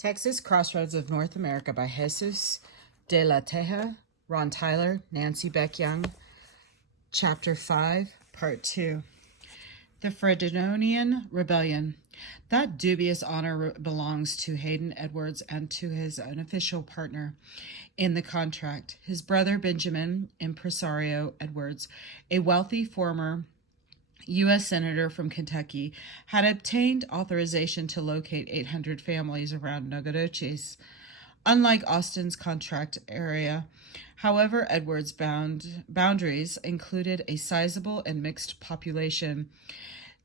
Texas Crossroads of North America by Jesús de la Teja, Ron Tyler, Nancy Beck Young, Chapter 5, Part 2. The Fredonian Rebellion. That dubious honor belongs to Hayden Edwards and to his unofficial partner in the contract, his brother Benjamin Impresario Edwards, a wealthy former U.S. Senator from Kentucky, had obtained authorization to locate 800 families around Nacogdoches. Unlike Austin's contract area, however, Edwards' boundaries included a sizable and mixed population.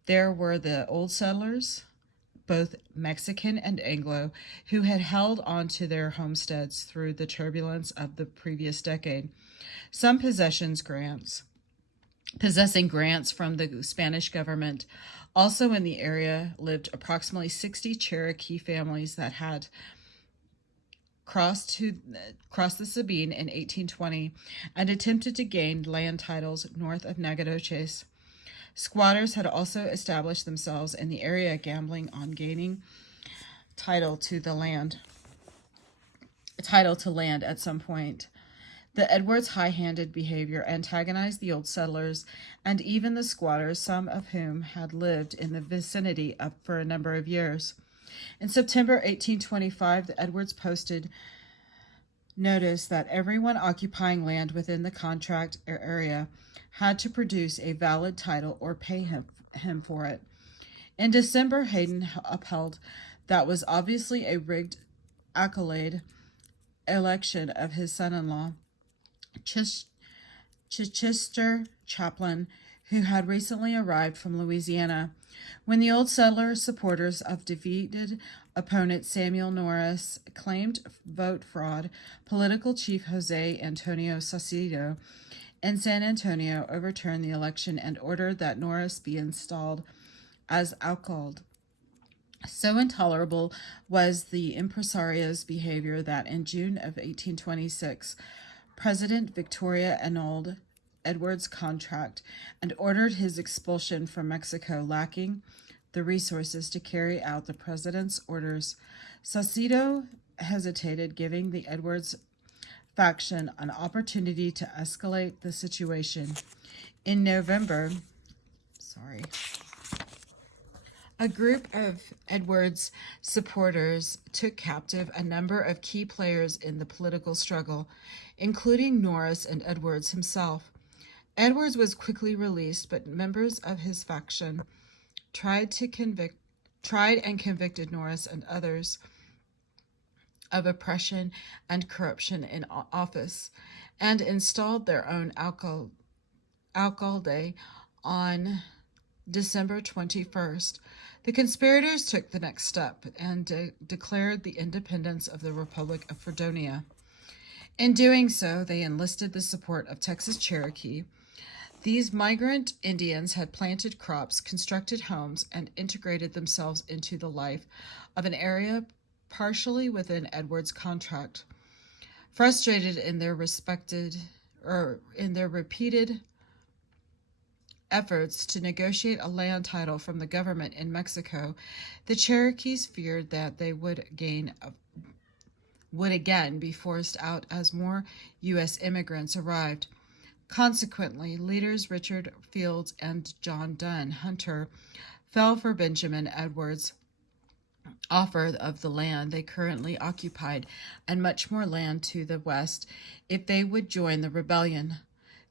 There were the old settlers, both Mexican and Anglo, who had held on to their homesteads through the turbulence of the previous decade. Some possessing grants from the Spanish government. Also in the area lived approximately 60 Cherokee families that had crossed the Sabine in 1820 and attempted to gain land titles north of Nacogdoches. Squatters had also established themselves in the area, gambling on gaining title to land at some point. The Edwards' high-handed behavior antagonized the old settlers and even the squatters, some of whom had lived in the vicinity for a number of years. In September 1825, the Edwards posted notice that everyone occupying land within the contract area had to produce a valid title or pay him for it. In December, Hayden upheld that was obviously a rigged accolade election of his son-in-law, Chichester Chaplin, who had recently arrived from Louisiana. When the old settler supporters of defeated opponent Samuel Norris claimed vote fraud, political chief Jose Antonio Saucedo in San Antonio overturned the election and ordered that Norris be installed as alcalde. So intolerable was the impresario's behavior that in June of 1826, President Victoria annulled Edwards' contract and ordered his expulsion from Mexico, lacking the resources to carry out the president's orders. Saucedo hesitated, giving the Edwards faction an opportunity to escalate the situation. In November, a group of Edwards supporters took captive a number of key players in the political struggle, including Norris and Edwards himself. Edwards was quickly released, but members of his faction tried and convicted Norris and others of oppression and corruption in office, and installed their own alcalde on December 21st. The conspirators took the next step and declared the independence of the Republic of Fredonia. In doing so, they enlisted the support of Texas Cherokee. These migrant Indians had planted crops, constructed homes, and integrated themselves into the life of an area partially within Edwards' contract. Frustrated in their repeated efforts to negotiate a land title from the government in Mexico, the Cherokees feared that they would again be forced out as more U.S. immigrants arrived. Consequently, leaders Richard Fields and John Dunn Hunter fell for Benjamin Edwards' offer of the land they currently occupied and much more land to the west if they would join the rebellion.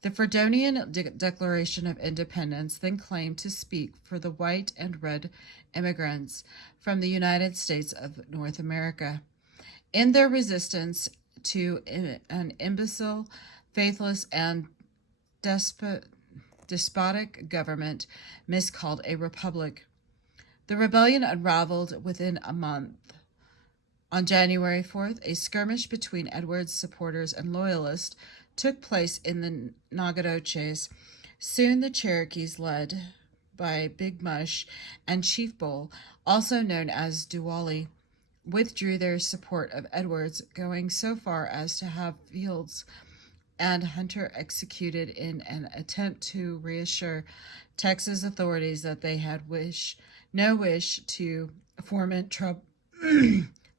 The Fredonian Declaration of Independence then claimed to speak for the white and red immigrants from the United States of North America. In their resistance to an imbecile, faithless, and despotic government miscalled a republic, the rebellion unraveled within a month. On January 4th, a skirmish between Edwards' supporters and loyalists took place in the Nacogdoches. Soon the Cherokees, led by Big Mush and Chief Bull, also known as Duwally, withdrew their support of Edwards, going so far as to have Fields and Hunter executed in an attempt to reassure Texas authorities that they had no wish to foment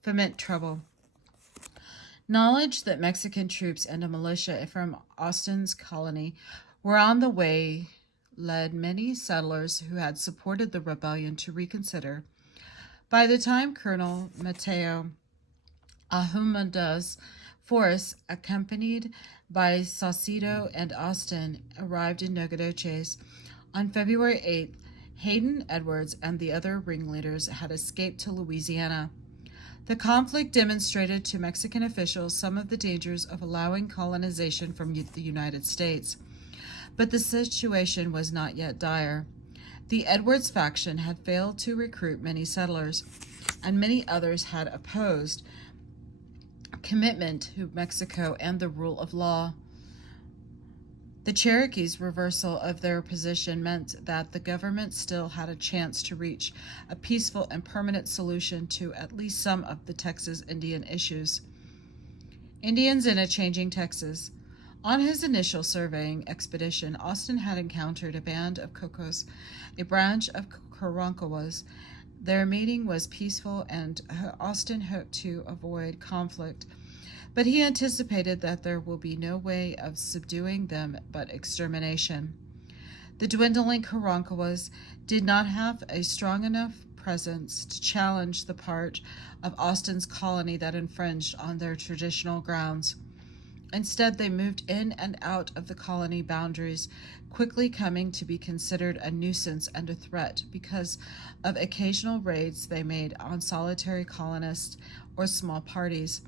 foment trouble. Knowledge that Mexican troops and a militia from Austin's colony were on the way led many settlers who had supported the rebellion to reconsider. By the time Colonel Mateo Ahumada's force, accompanied by Saucedo and Austin, arrived in Nacogdoches on February 8th, Hayden Edwards and the other ringleaders had escaped to Louisiana. The conflict demonstrated to Mexican officials some of the dangers of allowing colonization from the United States. But the situation was not yet dire. The Edwards faction had failed to recruit many settlers, and many others had opposed commitment to Mexico and the rule of law. The Cherokees' reversal of their position meant that the government still had a chance to reach a peaceful and permanent solution to at least some of the Texas Indian issues. Indians in a changing Texas. On his initial surveying expedition, Austin had encountered a band of Cocos, a branch of Karankawas. Their meeting was peaceful, and Austin hoped to avoid conflict. But he anticipated that there will be no way of subduing them but extermination. The dwindling Karankawas did not have a strong enough presence to challenge the part of Austin's colony that infringed on their traditional grounds. Instead, they moved in and out of the colony boundaries, quickly coming to be considered a nuisance and a threat because of occasional raids they made on solitary colonists or small parties.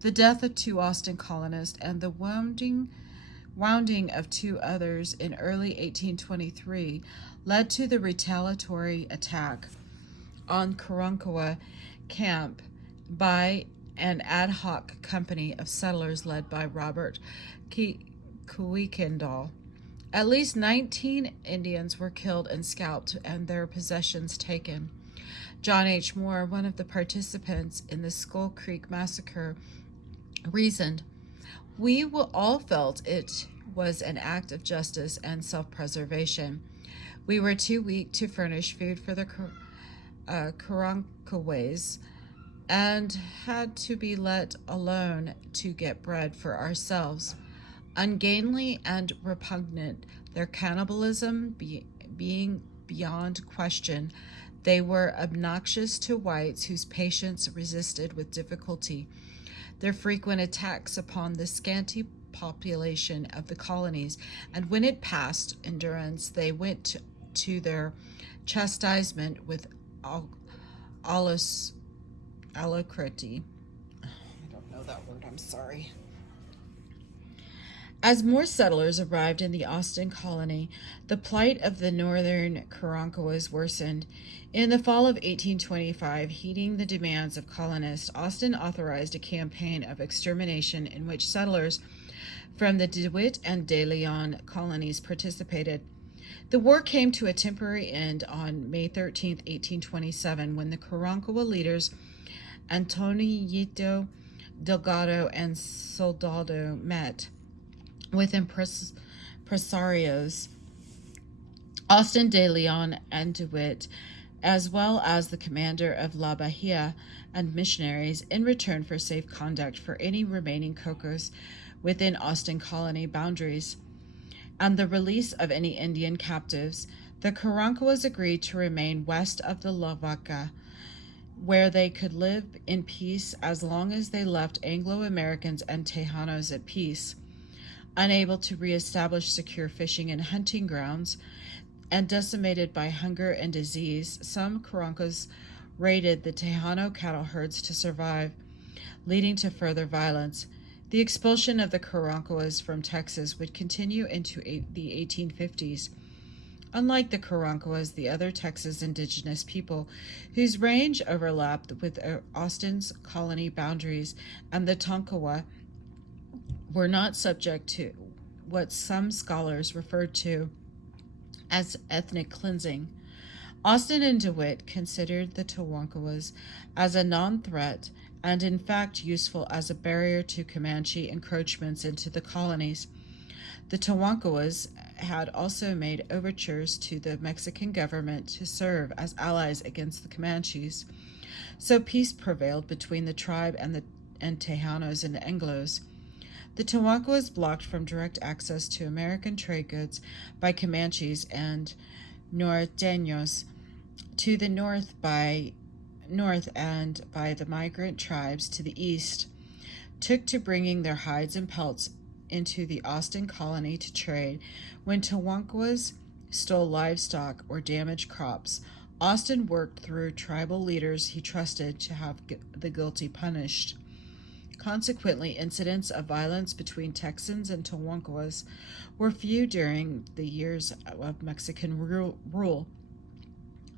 The death of 2 Austin colonists and the wounding of 2 others in early 1823 led to the retaliatory attack on Karankawa camp by an ad hoc company of settlers led by Robert Kuykendall. At least 19 Indians were killed and scalped and their possessions taken. John H. Moore, one of the participants in the Skull Creek Massacre, reasoned, "We all felt it was an act of justice and self-preservation. We were too weak to furnish food for the Karankaways and had to be let alone to get bread for ourselves. Ungainly and repugnant, their cannibalism being beyond question, they were obnoxious to whites whose patience resisted with difficulty their frequent attacks upon the scanty population of the colonies, and when it passed endurance, they went to their chastisement with alacrity." I don't know that word, I'm sorry. As more settlers arrived in the Austin colony, the plight of the northern Karankawas worsened. In the fall of 1825, heeding the demands of colonists, Austin authorized a campaign of extermination in which settlers from the DeWitt and De Leon colonies participated. The war came to a temporary end on May 13, 1827, when the Karankawa leaders Antonio Delgado and Soldado met with impresarios Austin, De Leon, and DeWitt, as well as the commander of La Bahia and missionaries, in return for safe conduct for any remaining Cocos within Austin colony boundaries, and the release of any Indian captives. The Karankawas agreed to remain west of the Lavaca, where they could live in peace as long as they left Anglo-Americans and Tejanos at peace. Unable to reestablish secure fishing and hunting grounds, and decimated by hunger and disease, some Karankawas raided the Tejano cattle herds to survive, leading to further violence. The expulsion of the Karankawas from Texas would continue into the 1850s. Unlike the Karankawas, the other Texas indigenous people, whose range overlapped with Austin's colony boundaries and the Tonkawa, were not subject to what some scholars referred to as ethnic cleansing. Austin and DeWitt considered the Tonkawas as a non-threat and in fact useful as a barrier to Comanche encroachments into the colonies. The Tonkawas had also made overtures to the Mexican government to serve as allies against the Comanches. So peace prevailed between the tribe and Tejanos and Anglos. The Tehuacas was blocked from direct access to American trade goods by Comanches and Norteños, to the north and by the migrant tribes to the east, took to bringing their hides and pelts into the Austin colony to trade. When Tehuacas stole livestock or damaged crops, Austin worked through tribal leaders he trusted to have the guilty punished. Consequently, incidents of violence between Texans and Tehuacas were few during the years of Mexican rule.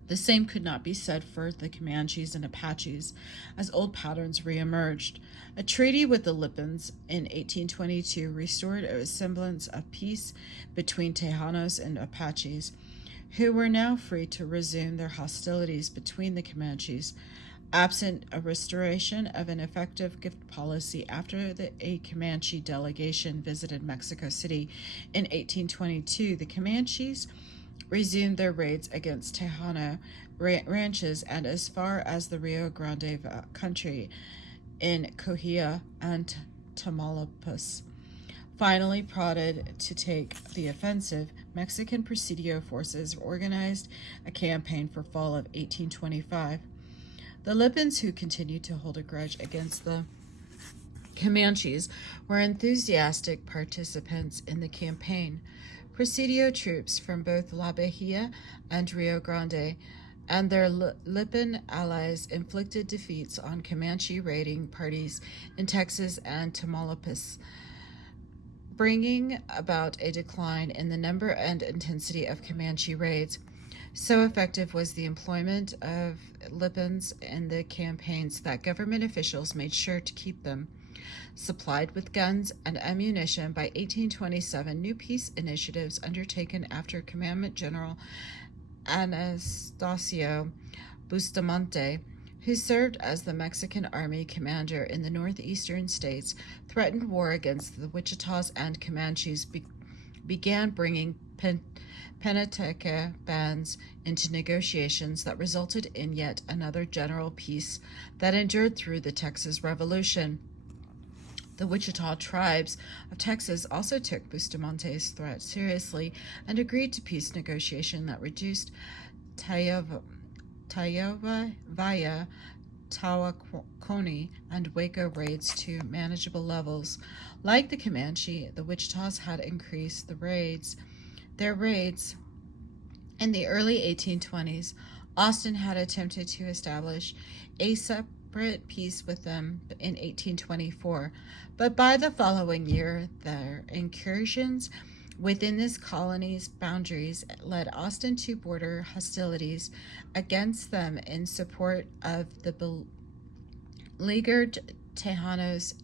The same could not be said for the Comanches and Apaches, as old patterns reemerged. A treaty with the Lipans in 1822 restored a semblance of peace between Tejanos and Apaches, who were now free to resume their hostilities between the Comanches. Absent a restoration of an effective gift policy after a Comanche delegation visited Mexico City in 1822, the Comanches resumed their raids against Tejano ranches and as far as the Rio Grande country in Coahuila and Tamaulipas. Finally, prodded to take the offensive, Mexican Presidio forces organized a campaign for fall of 1825. The Lipans, who continued to hold a grudge against the Comanches, were enthusiastic participants in the campaign. Presidio troops from both La Bahia and Rio Grande and their Lipan allies inflicted defeats on Comanche raiding parties in Texas and Tamaulipas, bringing about a decline in the number and intensity of Comanche raids. So effective was the employment of Lipans in the campaigns that government officials made sure to keep them supplied with guns and ammunition. By 1827, new peace initiatives undertaken after Commandant General Anastasio Bustamante, who served as the Mexican Army commander in the northeastern states, threatened war against the Wichitas and Comanches, began bringing Penateca bands into negotiations that resulted in yet another general peace that endured through the Texas Revolution. The Wichita tribes of Texas also took Bustamante's threat seriously and agreed to peace negotiation that reduced Tayava, Tawakoni, and Waco raids to manageable levels. Like the Comanche, the Wichitas had increased their raids. In the early 1820s, Austin had attempted to establish a separate peace with them in 1824, but by the following year, their incursions within this colony's boundaries led Austin to border hostilities against them in support of the beleaguered Tejanos.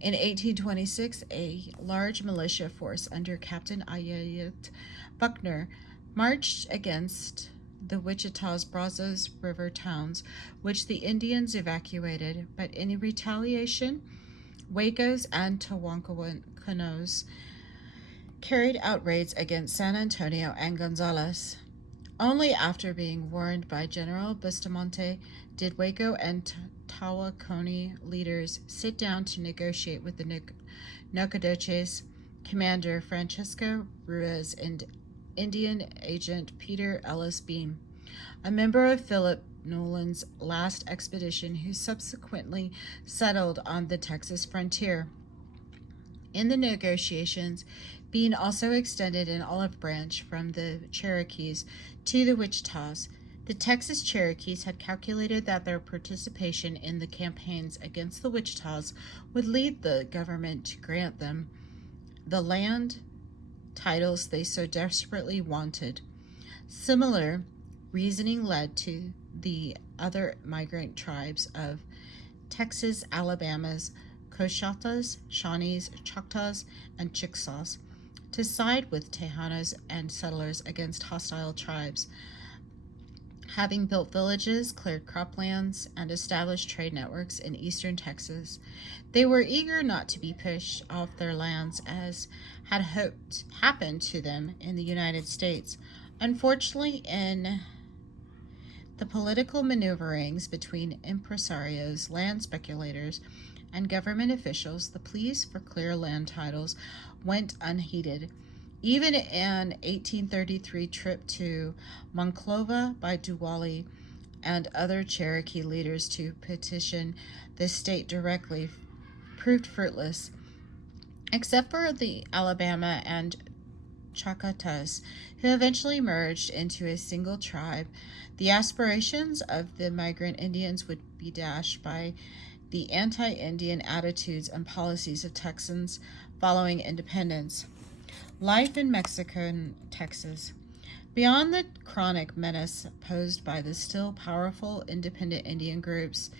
In 1826, a large militia force under Captain Ayat Buckner marched against the Wichita's Brazos River towns, which the Indians evacuated, but in retaliation, Wacos and Tehuacanos carried out raids against San Antonio and Gonzales. Only after being warned by General Bustamante did Waco and Tawakoni leaders sit down to negotiate with the Nacogdoches commander Francisco Ruiz and Indian agent Peter Ellis Beam, a member of Philip Nolan's last expedition, who subsequently settled on the Texas frontier. In the negotiations, Bean also extended an olive branch from the Cherokees to the Wichitas. The Texas Cherokees had calculated that their participation in the campaigns against the Wichitas would lead the government to grant them the land titles they so desperately wanted. Similar reasoning led to the other migrant tribes of Texas, Alabama's Coushatas, Shawnees, Choctaws, and Chickasaws to side with Tejanos and settlers against hostile tribes. Having built villages, cleared croplands, and established trade networks in eastern Texas, they were eager not to be pushed off their lands as had happened to them in the United States. Unfortunately, in The political maneuverings between impresarios, land speculators, and government officials, the pleas for clear land titles went unheeded. Even an 1833 trip to Monclova by Duwali and other Cherokee leaders to petition the state directly proved fruitless. Except for the Alabama and Chacatas, who eventually merged into a single tribe, the aspirations of the migrant Indians would be dashed by the anti-Indian attitudes and policies of Texans following independence. Life in Mexican Texas. Beyond the chronic menace posed by the still powerful independent Indian groups,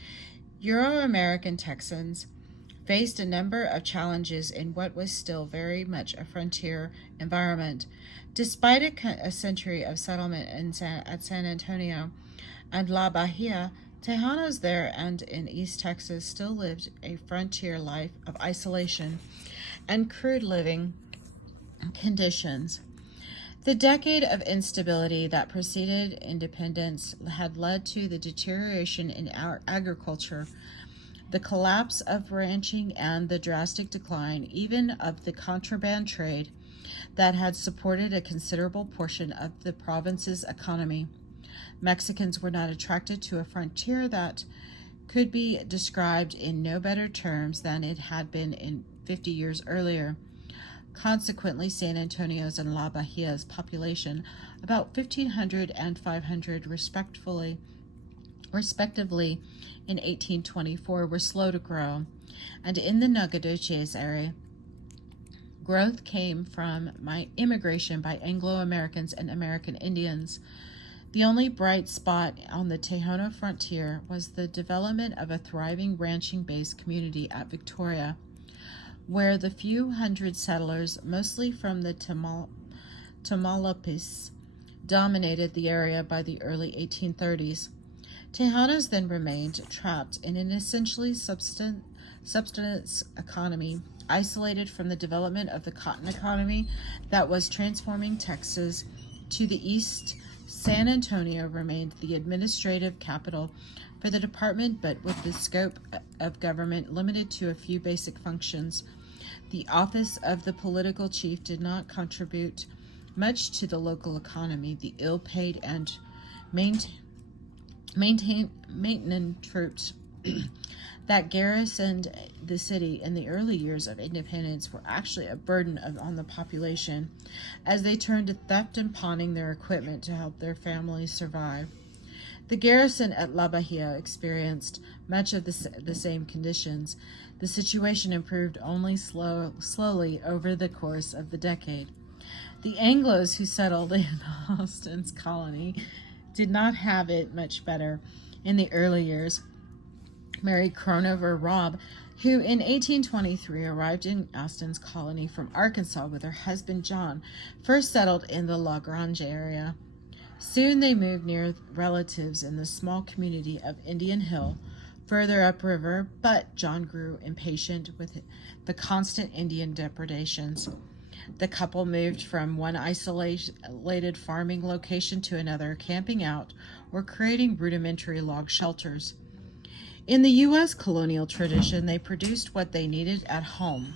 Euro-American Texans faced a number of challenges in what was still very much a frontier environment. Despite a century of settlement at San Antonio and La Bahia, Tejanos there and in East Texas still lived a frontier life of isolation and crude living conditions. The decade of instability that preceded independence had led to the deterioration in our agriculture, the collapse of ranching, and the drastic decline even of the contraband trade that had supported a considerable portion of the province's economy. Mexicans were not attracted to a frontier that could be described in no better terms than it had been in 50 years earlier. Consequently, San Antonio's and La Bahia's population, about 1,500 and 500 respectively, in 1824, were slow to grow, and in the Nacogdoches area, growth came from immigration by Anglo-Americans and American Indians. The only bright spot on the Tejano frontier was the development of a thriving ranching-based community at Victoria, where the few hundred settlers, mostly from the Tamaulipas, dominated the area by the early 1830s. Tejanos then remained trapped in an essentially subsistence economy, isolated from the development of the cotton economy that was transforming Texas. To the east, San Antonio remained the administrative capital for the department, but with the scope of government limited to a few basic functions. The office of the political chief did not contribute much to the local economy. The ill-paid and maintenance troops that garrisoned the city in the early years of independence were actually a burden on the population, as they turned to theft and pawning their equipment to help their families survive. The garrison at La Bahia experienced much of the same conditions. The situation improved only slowly over the course of the decade. The Anglos who settled in Austin's colony did not have it much better in the early years. Mary Cronover Robb, who in 1823 arrived in Austin's colony from Arkansas with her husband John, first settled in the La Grange area. Soon they moved near relatives in the small community of Indian Hill, further upriver, but John grew impatient with the constant Indian depredations. The couple moved from one isolated farming location to another, camping out or creating rudimentary log shelters. In the U.S. colonial tradition, they produced what they needed at home.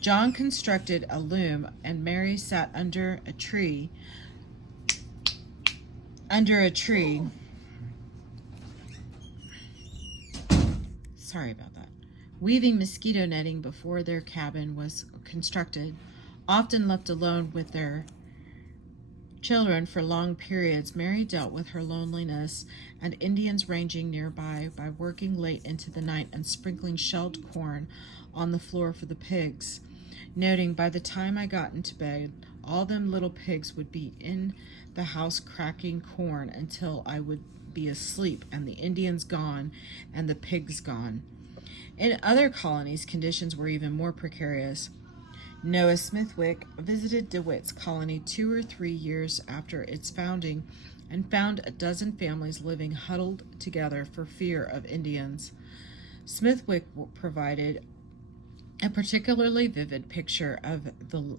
John constructed a loom, and Mary sat under a tree, weaving mosquito netting before their cabin was constructed. Often left alone with their children for long periods, Mary dealt with her loneliness and Indians ranging nearby by working late into the night and sprinkling shelled corn on the floor for the pigs, noting, "By the time I got into bed, all them little pigs would be in the house cracking corn until I would be asleep and the Indians gone and the pigs gone." In other colonies, conditions were even more precarious. Noah Smithwick visited DeWitt's colony 2 or 3 years after its founding and found a dozen families living huddled together for fear of Indians. Smithwick provided a particularly vivid picture of the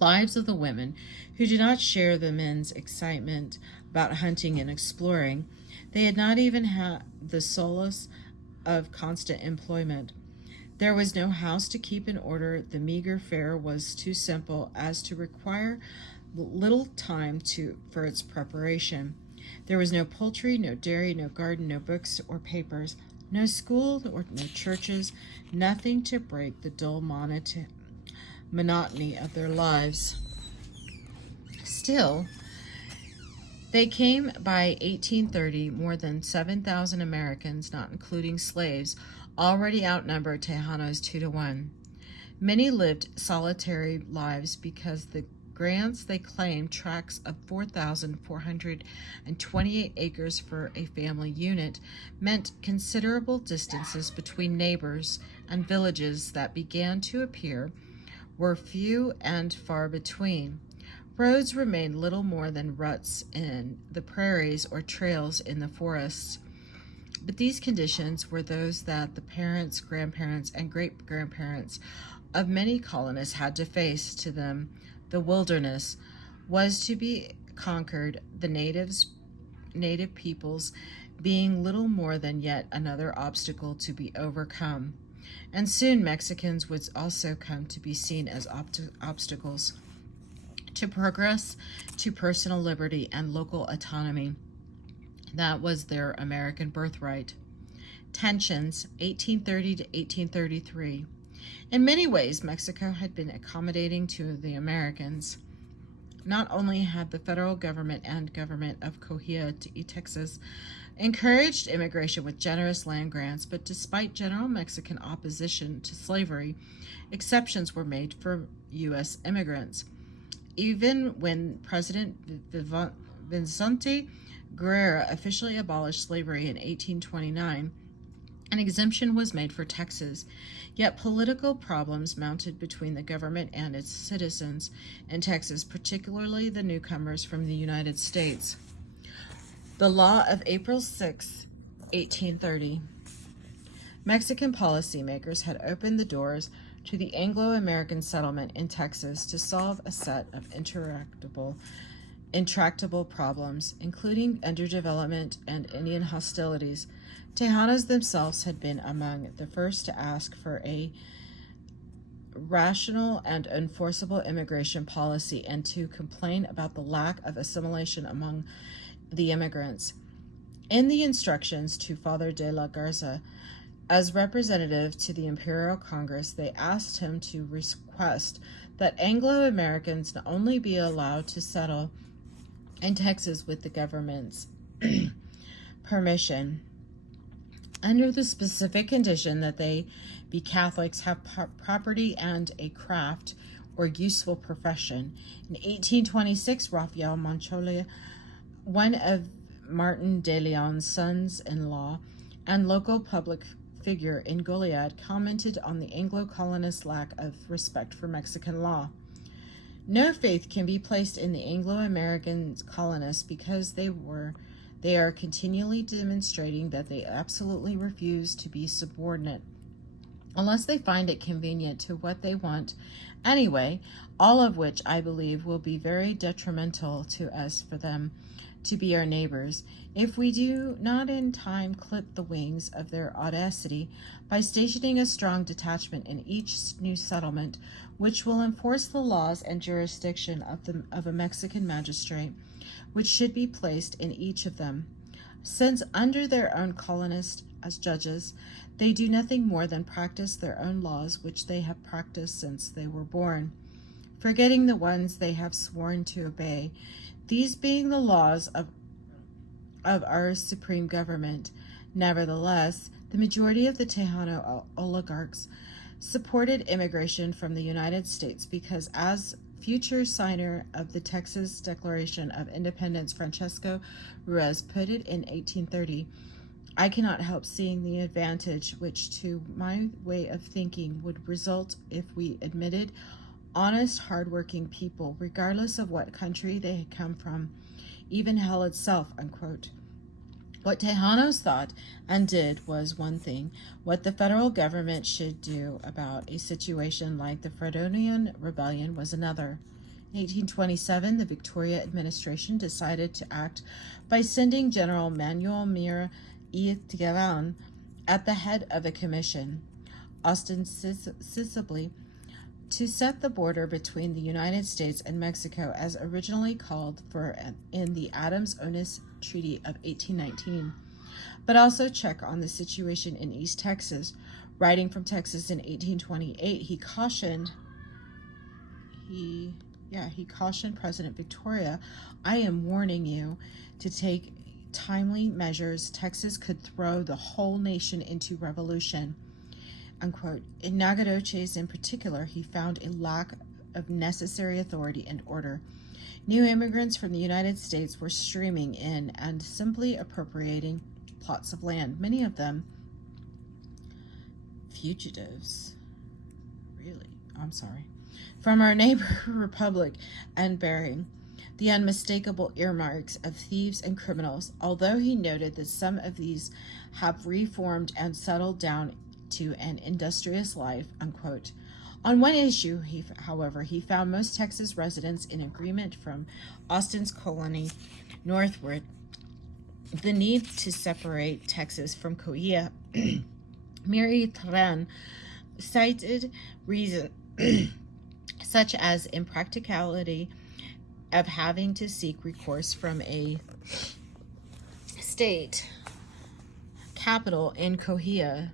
lives of the women who did not share the men's excitement about hunting and exploring. They had not even had the solace of constant employment. There was no house to keep in order. The meager fare was too simple as to require little time for its preparation. There was no poultry, no dairy, no garden, no books or papers, no school or no churches, nothing to break the dull monotony of their lives. Still, they came by 1830, more than 7,000 Americans, not including slaves, already outnumbered Tejanos 2-1. Many lived solitary lives because the grants they claimed tracts of 4,428 acres for a family unit meant considerable distances between neighbors, and villages that began to appear were few and far between. Roads remained little more than ruts in the prairies or trails in the forests. But these conditions were those that the parents, grandparents, and great-grandparents of many colonists had to face. To them, the wilderness was to be conquered, the native peoples being little more than yet another obstacle to be overcome. And soon Mexicans would also come to be seen as obstacles to progress, to personal liberty and local autonomy. That was their American birthright. Tensions, 1830 to 1833. In many ways, Mexico had been accommodating to the Americans. Not only had the federal government and government of Coahuila, Texas, encouraged immigration with generous land grants, but despite general Mexican opposition to slavery, exceptions were made for U.S. immigrants. Even when President Vicente Guerrero officially abolished slavery in 1829, an exemption was made for Texas. Yet political problems mounted between the government and its citizens in Texas, particularly the newcomers from the United States. The law of April 6, 1830. Mexican policymakers had opened the doors to the Anglo-American settlement in Texas to solve a set of intractable problems, including underdevelopment and Indian hostilities. Tejanos themselves had been among the first to ask for a rational and enforceable immigration policy and to complain about the lack of assimilation among the immigrants. In the instructions to Father de la Garza, as representative to the Imperial Congress, they asked him to request that Anglo-Americans not only be allowed to settle in Texas with the government's permission, under the specific condition that they be Catholics, have property and a craft or useful profession. In 1826, Rafael Montoya, one of Martin de Leon's sons-in-law and local public figure in Goliad, commented on the Anglo-colonists' lack of respect for Mexican law. No faith can be placed in the Anglo-American colonists because they are continually demonstrating that they absolutely refuse to be subordinate unless they find it convenient to what they want anyway, all of which I believe will be very detrimental to us for them to be our neighbors, if we do not in time clip the wings of their audacity by stationing a strong detachment in each new settlement, which will enforce the laws and jurisdiction of a Mexican magistrate, which should be placed in each of them. Since under their own colonists as judges, they do nothing more than practice their own laws, which they have practiced since they were born, forgetting the ones they have sworn to obey, these being the laws of our supreme government. Nevertheless, the majority of the Tejano oligarchs supported immigration from the United States because, as future signer of the Texas Declaration of Independence, Francisco Ruiz, put it in 1830, I cannot help seeing the advantage which, to my way of thinking, would result if we admitted honest, hard-working people, regardless of what country they had come from, even hell itself, unquote. What Tejanos thought and did was one thing. What the federal government should do about a situation like the Fredonian Rebellion was another. 1827, the Victoria administration decided to act by sending General Manuel Mir y Teheran at the head of a commission, ostensibly to set the border between the United States and Mexico as originally called for in the Adams-Onis Treaty of 1819, but also check on the situation in East Texas. Writing from Texas in 1828, he cautioned President Victoria, "I am warning you to take timely measures. Texas could throw the whole nation into revolution," unquote. In Nacogdoches in particular, he found a lack of necessary authority and order. New immigrants from the United States were streaming in and simply appropriating plots of land, many of them fugitives. From our neighbor republic, and bearing the unmistakable earmarks of thieves and criminals, although he noted that some of these have reformed and settled down to an industrious life, unquote. On one issue, however, he found most Texas residents in agreement from Austin's colony northward, the need to separate Texas from Coahuila. Mary Tran cited reason such as impracticality of having to seek recourse from a state capital in Coahuila,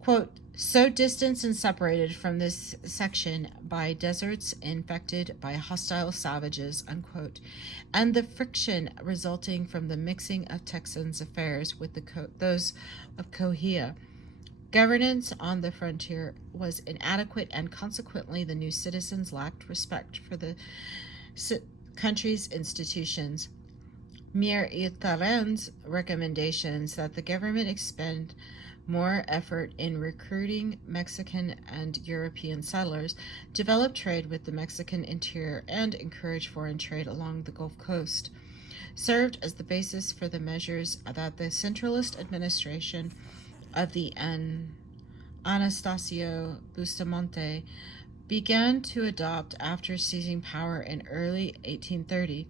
quote, "so distant and separated from this section by deserts infected by hostile savages," unquote, and the friction resulting from the mixing of Texans' affairs with those of Coahuila. Governance on the frontier was inadequate, and consequently the new citizens lacked respect for the country's institutions. Mir Itaran's recommendations that the government expend more effort in recruiting Mexican and European settlers, develop trade with the Mexican interior, and encourage foreign trade along the Gulf Coast, served as the basis for the measures that the centralist administration of the Anastasio Bustamante began to adopt after seizing power in early 1830.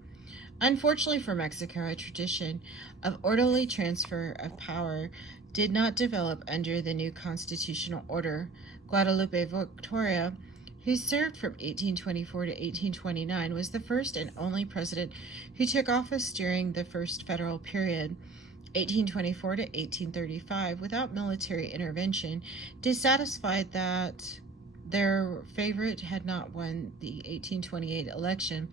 Unfortunately for Mexico, a tradition of orderly transfer of power did not develop under the new constitutional order. Guadalupe Victoria, who served from 1824 to 1829, was the first and only president who took office during the first federal period, 1824 to 1835, without military intervention. Dissatisfied that their favorite had not won the 1828 election,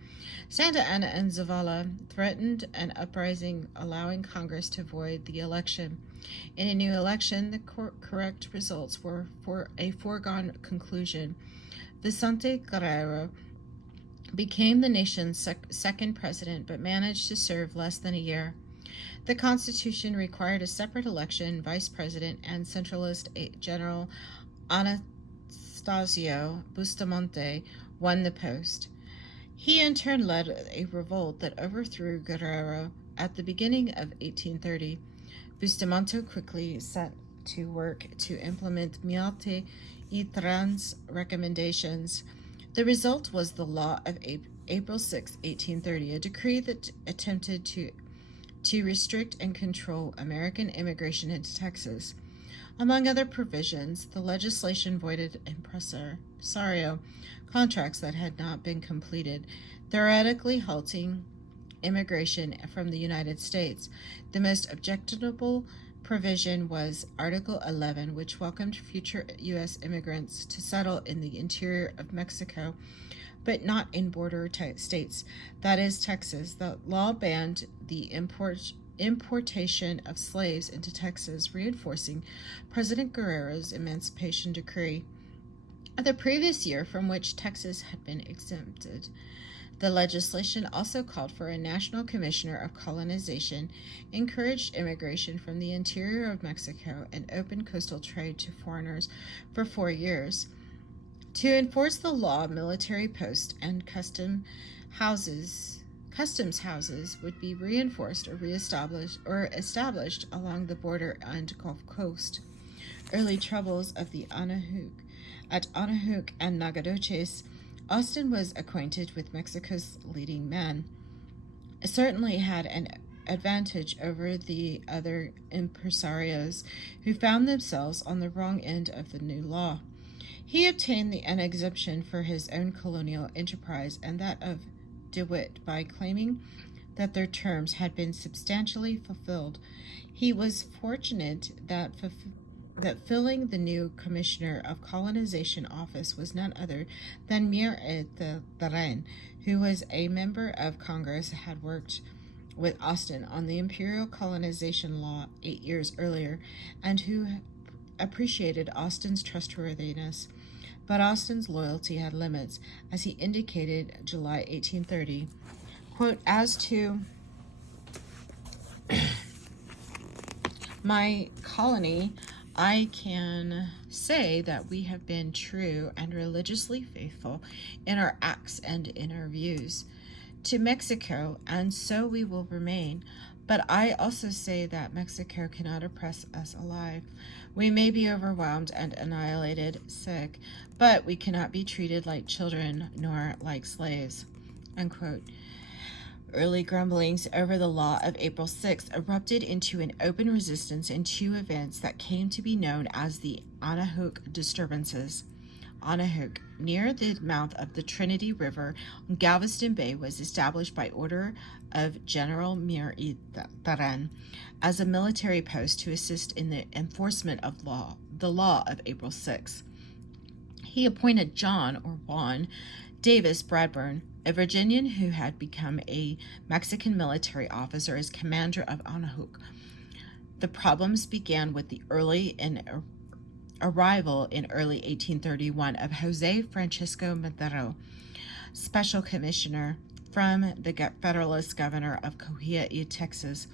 Santa Anna and Zavala threatened an uprising, allowing Congress to void the election. In a new election, the correct results were for a foregone conclusion. Vicente Guerrero became the nation's second president, but managed to serve less than a year. The Constitution required a separate election. Vice President and Centralist General Anastasio Bustamante won the post. He in turn led a revolt that overthrew Guerrero at the beginning of 1830. Bustamante quickly set to work to implement Miate y Tran's recommendations. The result was the law of April 6, 1830, a decree that attempted to restrict and control American immigration into Texas. Among other provisions, the legislation voided impresario contracts that had not been completed, theoretically halting immigration from the United States. The most objectionable provision was Article 11, which welcomed future U.S. immigrants to settle in the interior of Mexico, but not in border states, that is, Texas. The law banned the importation of slaves into Texas, reinforcing President Guerrero's emancipation decree the previous year, from which Texas had been exempted. The legislation also called for a national commissioner of colonization, encouraged immigration from the interior of Mexico, and opened coastal trade to foreigners for 4 years. To enforce the law, military posts and customs houses would be reinforced or established along the border and Gulf Coast. Early troubles of the Anahuac and Nacogdoches Austin was acquainted with Mexico's leading men, certainly had an advantage over the other impresarios who found themselves on the wrong end of the new law. He obtained an exemption for his own colonial enterprise and that of DeWitt by claiming that their terms had been substantially fulfilled. He was fortunate that filling the new Commissioner of Colonization office was none other than Mir Terren, who was a member of Congress, had worked with Austin on the imperial colonization law 8 years earlier, and who appreciated Austin's trustworthiness. But Austin's loyalty had limits, as he indicated July 1830. Quote, "As to my colony, I can say that we have been true and religiously faithful in our acts and in our views to Mexico, and so we will remain. But I also say that Mexico cannot oppress us alive. We may be overwhelmed and annihilated, sick, but we cannot be treated like children nor like slaves." Unquote. Early grumblings over the law of April 6th erupted into an open resistance in two events that came to be known as the Anahuac disturbances. Anahuac, near the mouth of the Trinity River on Galveston Bay, was established by order of General Mir Terren as a military post to assist in the enforcement of the law of April 6th. He appointed John, or Juan, Davis Bradburn, a Virginian who had become a Mexican military officer, as commander of Anahuac. The problems began with the arrival in early 1831 of Jose Francisco Madero, special commissioner from the Federalist governor of Coahuila, Texas,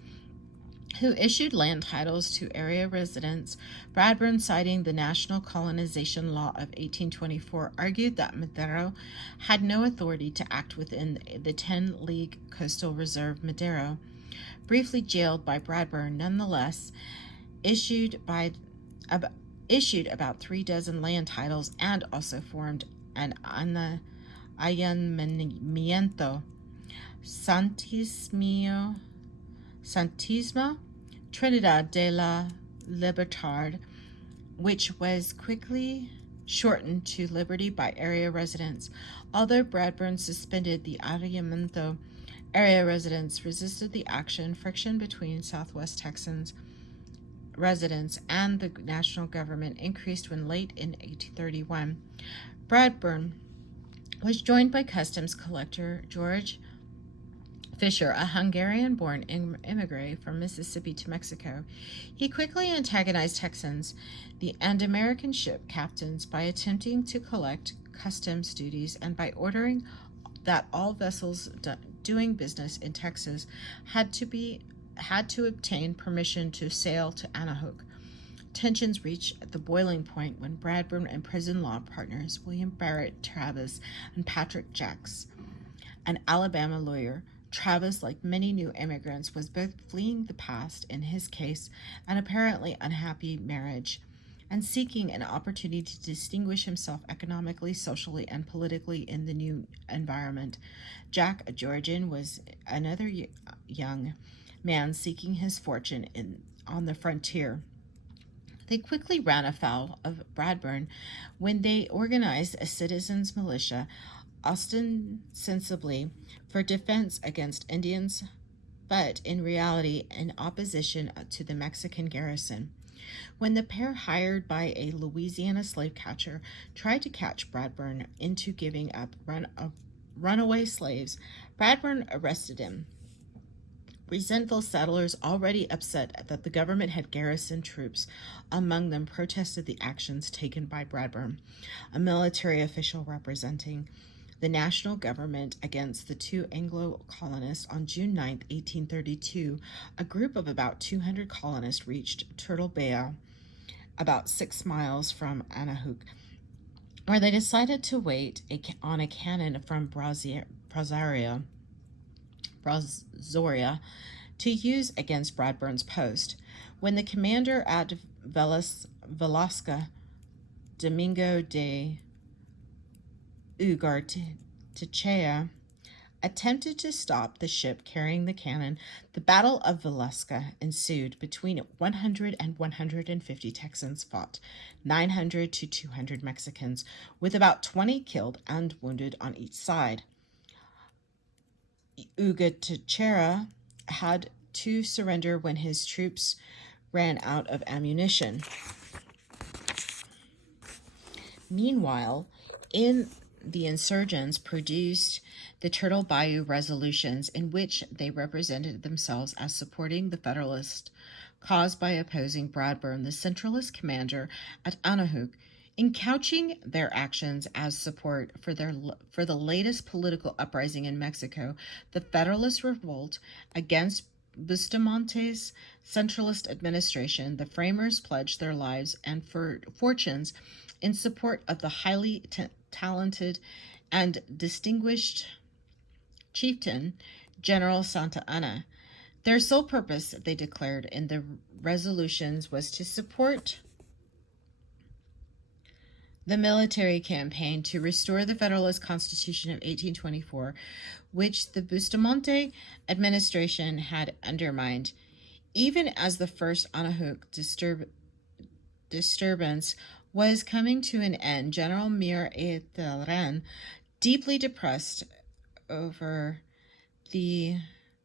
who issued land titles to area residents. Bradburn, citing the National Colonization Law of 1824, argued that Madero had no authority to act within the 10-league coastal reserve. Madero, briefly jailed by Bradburn, nonetheless issued about 36 land titles and also formed an Ayuntamiento Santísima Trinidad de la Libertad, which was quickly shortened to Liberty by area residents. Although Bradburn suspended the Ayuntamiento, area residents resisted the action. Friction between Southwest Texans residents and the national government increased when, late in 1831, Bradburn was joined by customs collector George Fisher, a Hungarian-born immigrant from Mississippi to Mexico. He quickly antagonized Texans and American ship captains by attempting to collect customs duties and by ordering that all vessels doing business in Texas had to obtain permission to sail to Anahuac. Tensions reached the boiling point when Bradburn and prison law partners William Barrett Travis and Patrick Jacks, an Alabama lawyer. Travis, like many new immigrants, was both fleeing the past, in his case, an apparently unhappy marriage, and seeking an opportunity to distinguish himself economically, socially, and politically in the new environment. Jack, a Georgian, was another young man seeking his fortune on the frontier. They quickly ran afoul of Bradburn when they organized a citizens' militia, ostensibly for defense against Indians, but in reality in opposition to the Mexican garrison. When the pair, hired by a Louisiana slave catcher, tried to catch Bradburn into giving up runaway slaves, Bradburn arrested him. Resentful settlers, already upset that the government had garrisoned troops among them, protested the actions taken by Bradburn, a military official representing the national government, against the two Anglo colonists. On June 9, 1832, a group of about 200 colonists reached Turtle Bay, about 6 miles from Anahuac, where they decided to wait on a cannon from Brazoria to use against Bradburn's post. When the commander at Velasca, Domingo de Teja attempted to stop the ship carrying the cannon. The Battle of Velasca ensued. Between 100 and 150 Texans fought, 900 to 200 Mexicans, with about 20 killed and wounded on each side. Teja had to surrender when his troops ran out of ammunition. Meanwhile, the insurgents produced the Turtle Bayou resolutions, in which they represented themselves as supporting the Federalist cause by opposing Bradburn, the centralist commander at Anahuac, in couching their actions as support for the latest political uprising in Mexico, the Federalist revolt against Bustamonte's centralist administration. The framers pledged their lives and fortunes in support of the highly talented and distinguished chieftain, General Santa Anna. Their sole purpose, they declared in the resolutions, was to support the military campaign to restore the Federalist Constitution of 1824, which the Bustamante administration had undermined. Even as the first Anahuac disturbance was coming to an end, General Mir Etelran, deeply depressed over the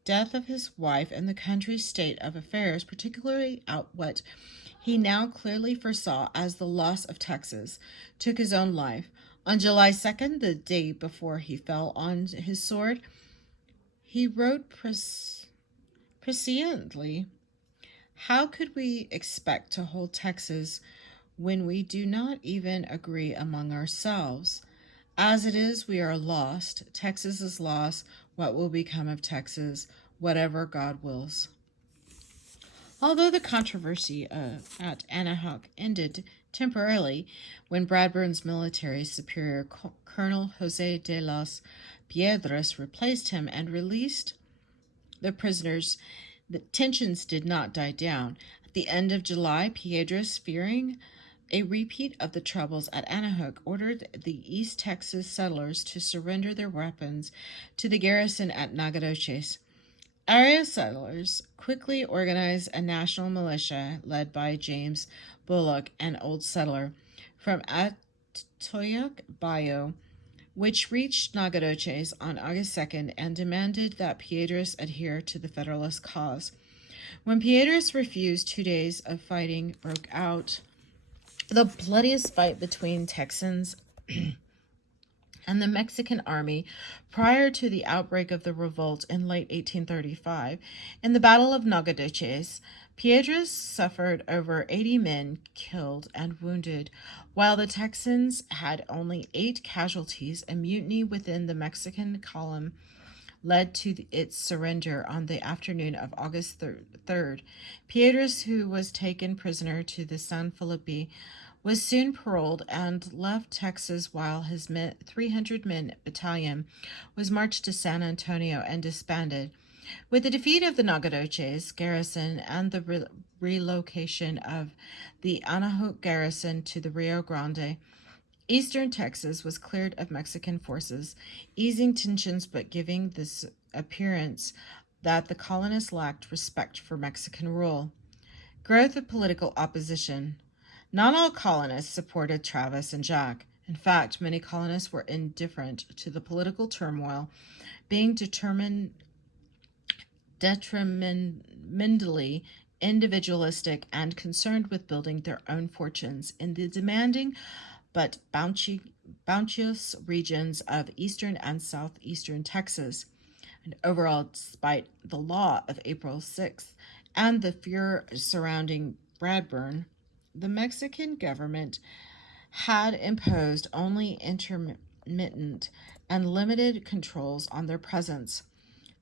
death of his wife and the country's state of affairs, particularly what he now clearly foresaw as the loss of Texas, took his own life. On July 2nd, the day before he fell on his sword, he wrote presciently, "How could we expect to hold Texas when we do not even agree among ourselves? As it is, we are lost. Texas is lost. What will become of Texas? Whatever God wills." Although the controversy at Anahuac ended temporarily when Bradburn's military superior, Colonel Jose de las Piedras, replaced him and released the prisoners, the tensions did not die down. At the end of July, Piedras, fearing a repeat of the troubles at Anahuac, ordered the East Texas settlers to surrender their weapons to the garrison at Nacogdoches. Area settlers quickly organized a national militia led by James Bullock, an old settler from Atoyac Bayou, which reached Nacogdoches on August 2nd and demanded that Piedras adhere to the Federalist cause. When Piedras refused, 2 days of fighting broke out. The bloodiest fight between Texans and the Mexican army prior to the outbreak of the revolt in late 1835. In the Battle of Nacogdoches, Piedras suffered over 80 men killed and wounded, while the Texans had only 8 casualties. A mutiny within the Mexican column led to its surrender on the afternoon of August 3rd. Piedras, who was taken prisoner to the San Felipe, was soon paroled and left Texas, while his 300-man battalion was marched to San Antonio and disbanded. With the defeat of the Nacogdoches garrison and the relocation of the Anahuac garrison to the Rio Grande, eastern Texas was cleared of Mexican forces, easing tensions but giving this appearance that the colonists lacked respect for Mexican rule. Growth of political opposition. Not all colonists supported Travis and Jack. In fact, many colonists were indifferent to the political turmoil, being detrimentally individualistic and concerned with building their own fortunes in the demanding but bounteous regions of eastern and southeastern Texas. And overall, despite the law of April 6th and the furor surrounding Bradburn, the Mexican government had imposed only intermittent and limited controls on their presence.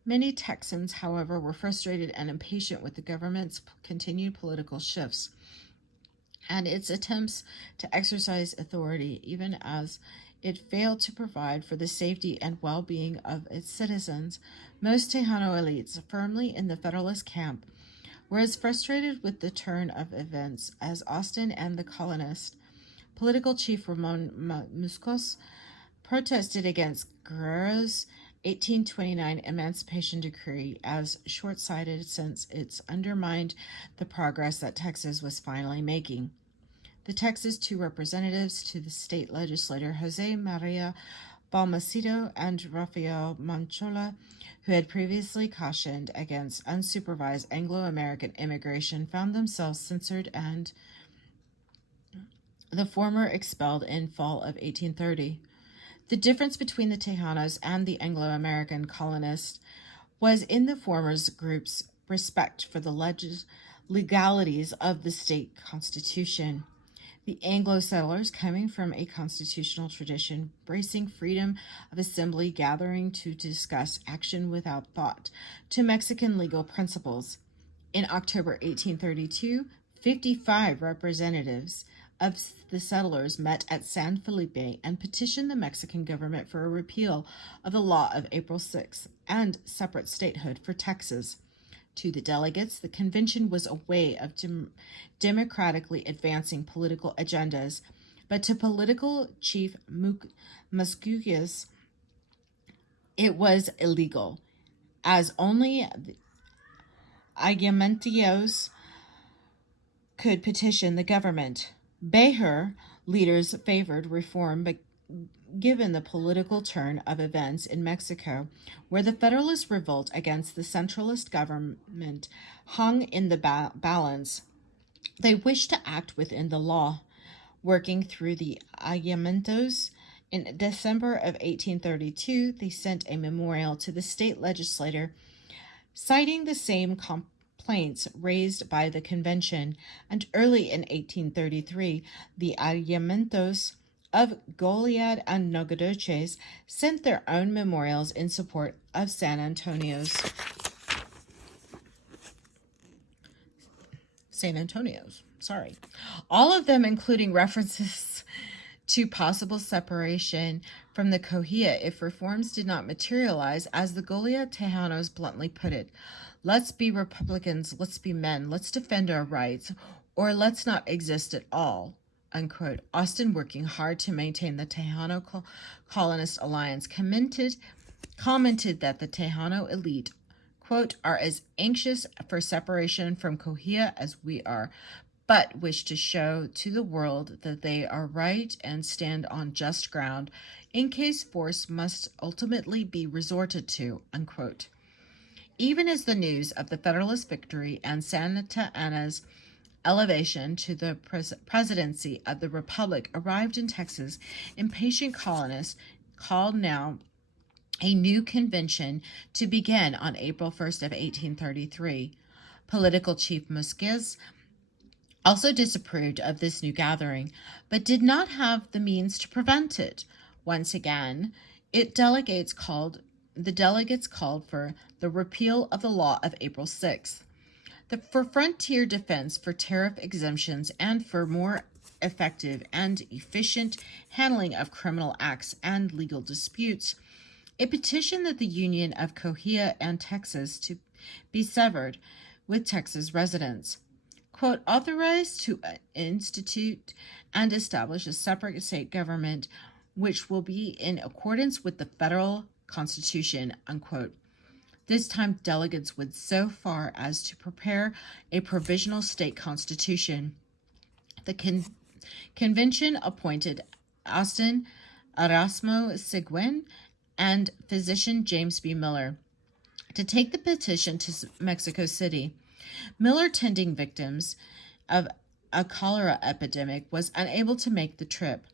Many Texans, however, were frustrated and impatient with the government's continued political shifts and its attempts to exercise authority, even as it failed to provide for the safety and well-being of its citizens. Most Tejano elites, firmly in the Federalist camp, were as frustrated with the turn of events as Austin and the colonist. Political chief Ramon Muscos protested against Guerrero's 1829 Emancipation Decree as short-sighted since it undermined the progress that Texas was finally making. The Texas two representatives to the state legislature, Jose Maria Balmacito and Rafael Manchola, who had previously cautioned against unsupervised Anglo-American immigration, found themselves censored and the former expelled in fall of 1830. The difference between the Tejanos and the Anglo-American colonists was in the former group's respect for the legalities of the state constitution. The Anglo settlers, coming from a constitutional tradition, bracing freedom of assembly, gathering to discuss action without thought to Mexican legal principles. In October 1832, 55 representatives of the settlers met at San Felipe and petitioned the Mexican government for a repeal of the law of April 6 and separate statehood for Texas. To the delegates, the convention was a way of democratically advancing political agendas, but to political chief Muscucus, it was illegal, as only the Ayamenteos could petition the government. Beher leaders favored reform, but given the political turn of events in Mexico, where the Federalist revolt against the centralist government hung in the balance, they wished to act within the law. Working through the Ayamentos, in December of 1832, they sent a memorial to the state legislature citing the same complaints raised by the convention, and early in 1833, the Ayamentos of Goliad and Nogoroches sent their own memorials in support of San Antonio's. All of them including references to possible separation from the Cohia if reforms did not materialize, as the Goliad Tejanos bluntly put it. Let's be Republicans, let's be men, let's defend our rights, or let's not exist at all. Unquote. Austin, working hard to maintain the Tejano colonist alliance, commented that the Tejano elite, quote, are as anxious for separation from Cohia as we are, but wish to show to the world that they are right and stand on just ground in case force must ultimately be resorted to, unquote. Even as the news of the Federalist victory and Santa Anna's elevation to the presidency of the Republic arrived in Texas, impatient colonists called now a new convention to begin on April 1st of 1833. Political chief Musquiz also disapproved of this new gathering, but did not have the means to prevent it. Once again, the delegates called for the repeal of the law of April 6th. For frontier defense, for tariff exemptions, and for more effective and efficient handling of criminal acts and legal disputes, it petitioned that the Union of Cohia and Texas to be severed with Texas residents. Quote, authorized to institute and establish a separate state government which will be in accordance with the federal Constitution, unquote. This time, delegates went so far as to prepare a provisional state constitution. The convention appointed Austin Erasmo Seguin and physician James B. Miller to take the petition to Mexico City. Miller, tending victims of a cholera epidemic, was unable to make the trip,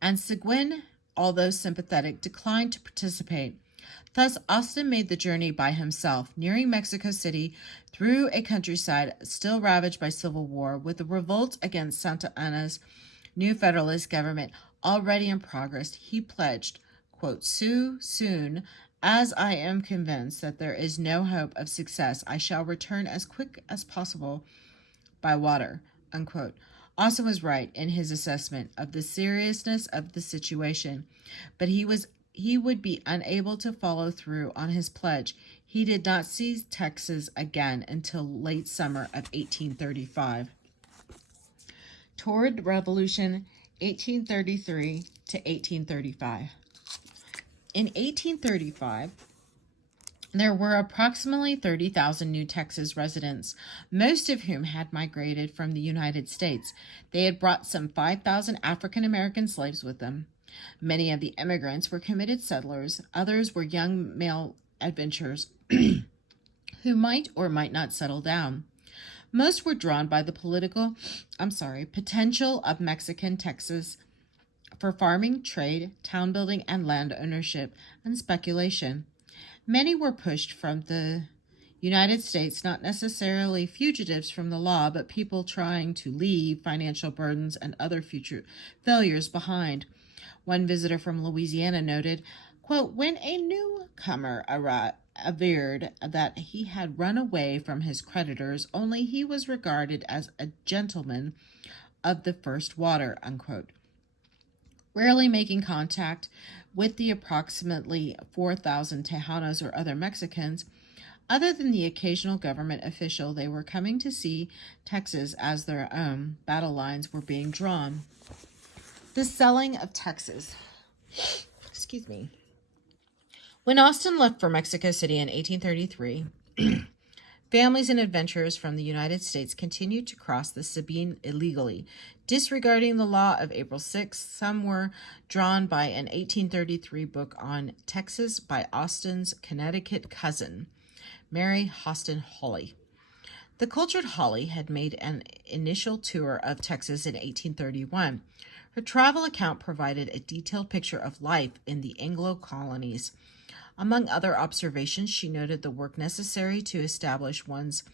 and Seguin, although sympathetic, declined to participate. Thus, Austin made the journey by himself, nearing Mexico City through a countryside still ravaged by civil war, with the revolt against Santa Anna's new Federalist government already in progress. He pledged, quote, so soon as I am convinced that there is no hope of success, I shall return as quick as possible by water, unquote. Austin was right in his assessment of the seriousness of the situation, but he would be unable to follow through on his pledge. He did not see Texas again until late summer of 1835. toward Revolution 1833 to 1835. In 1835, there were approximately 30,000 new Texas residents, most of whom had migrated from the United States. They had brought some 5,000 African American slaves with them. Many of the immigrants were committed settlers. Others were young male adventurers who might or might not settle down. Most were drawn by the potential of Mexican Texas for farming, trade, town building, and land ownership and speculation. Many were pushed from the United States, not necessarily fugitives from the law, but people trying to leave financial burdens and other future failures behind. One visitor from Louisiana noted, quote, when a newcomer averred that he had run away from his creditors, only he was regarded as a gentleman of the first water, unquote. Rarely making contact with the approximately 4,000 Tejanos or other Mexicans, other than the occasional government official, they were coming to see Texas as their own. Battle lines were being drawn. The selling of Texas. Excuse me. When Austin left for Mexico City in 1833, families and adventurers from the United States continued to cross the Sabine illegally. Disregarding the law of April 6, some were drawn by an 1833 book on Texas by Austin's Connecticut cousin, Mary Hostin Hawley. The cultured Hawley had made an initial tour of Texas in 1831. Her travel account provided a detailed picture of life in the Anglo colonies. Among other observations, she noted the work necessary to establish one's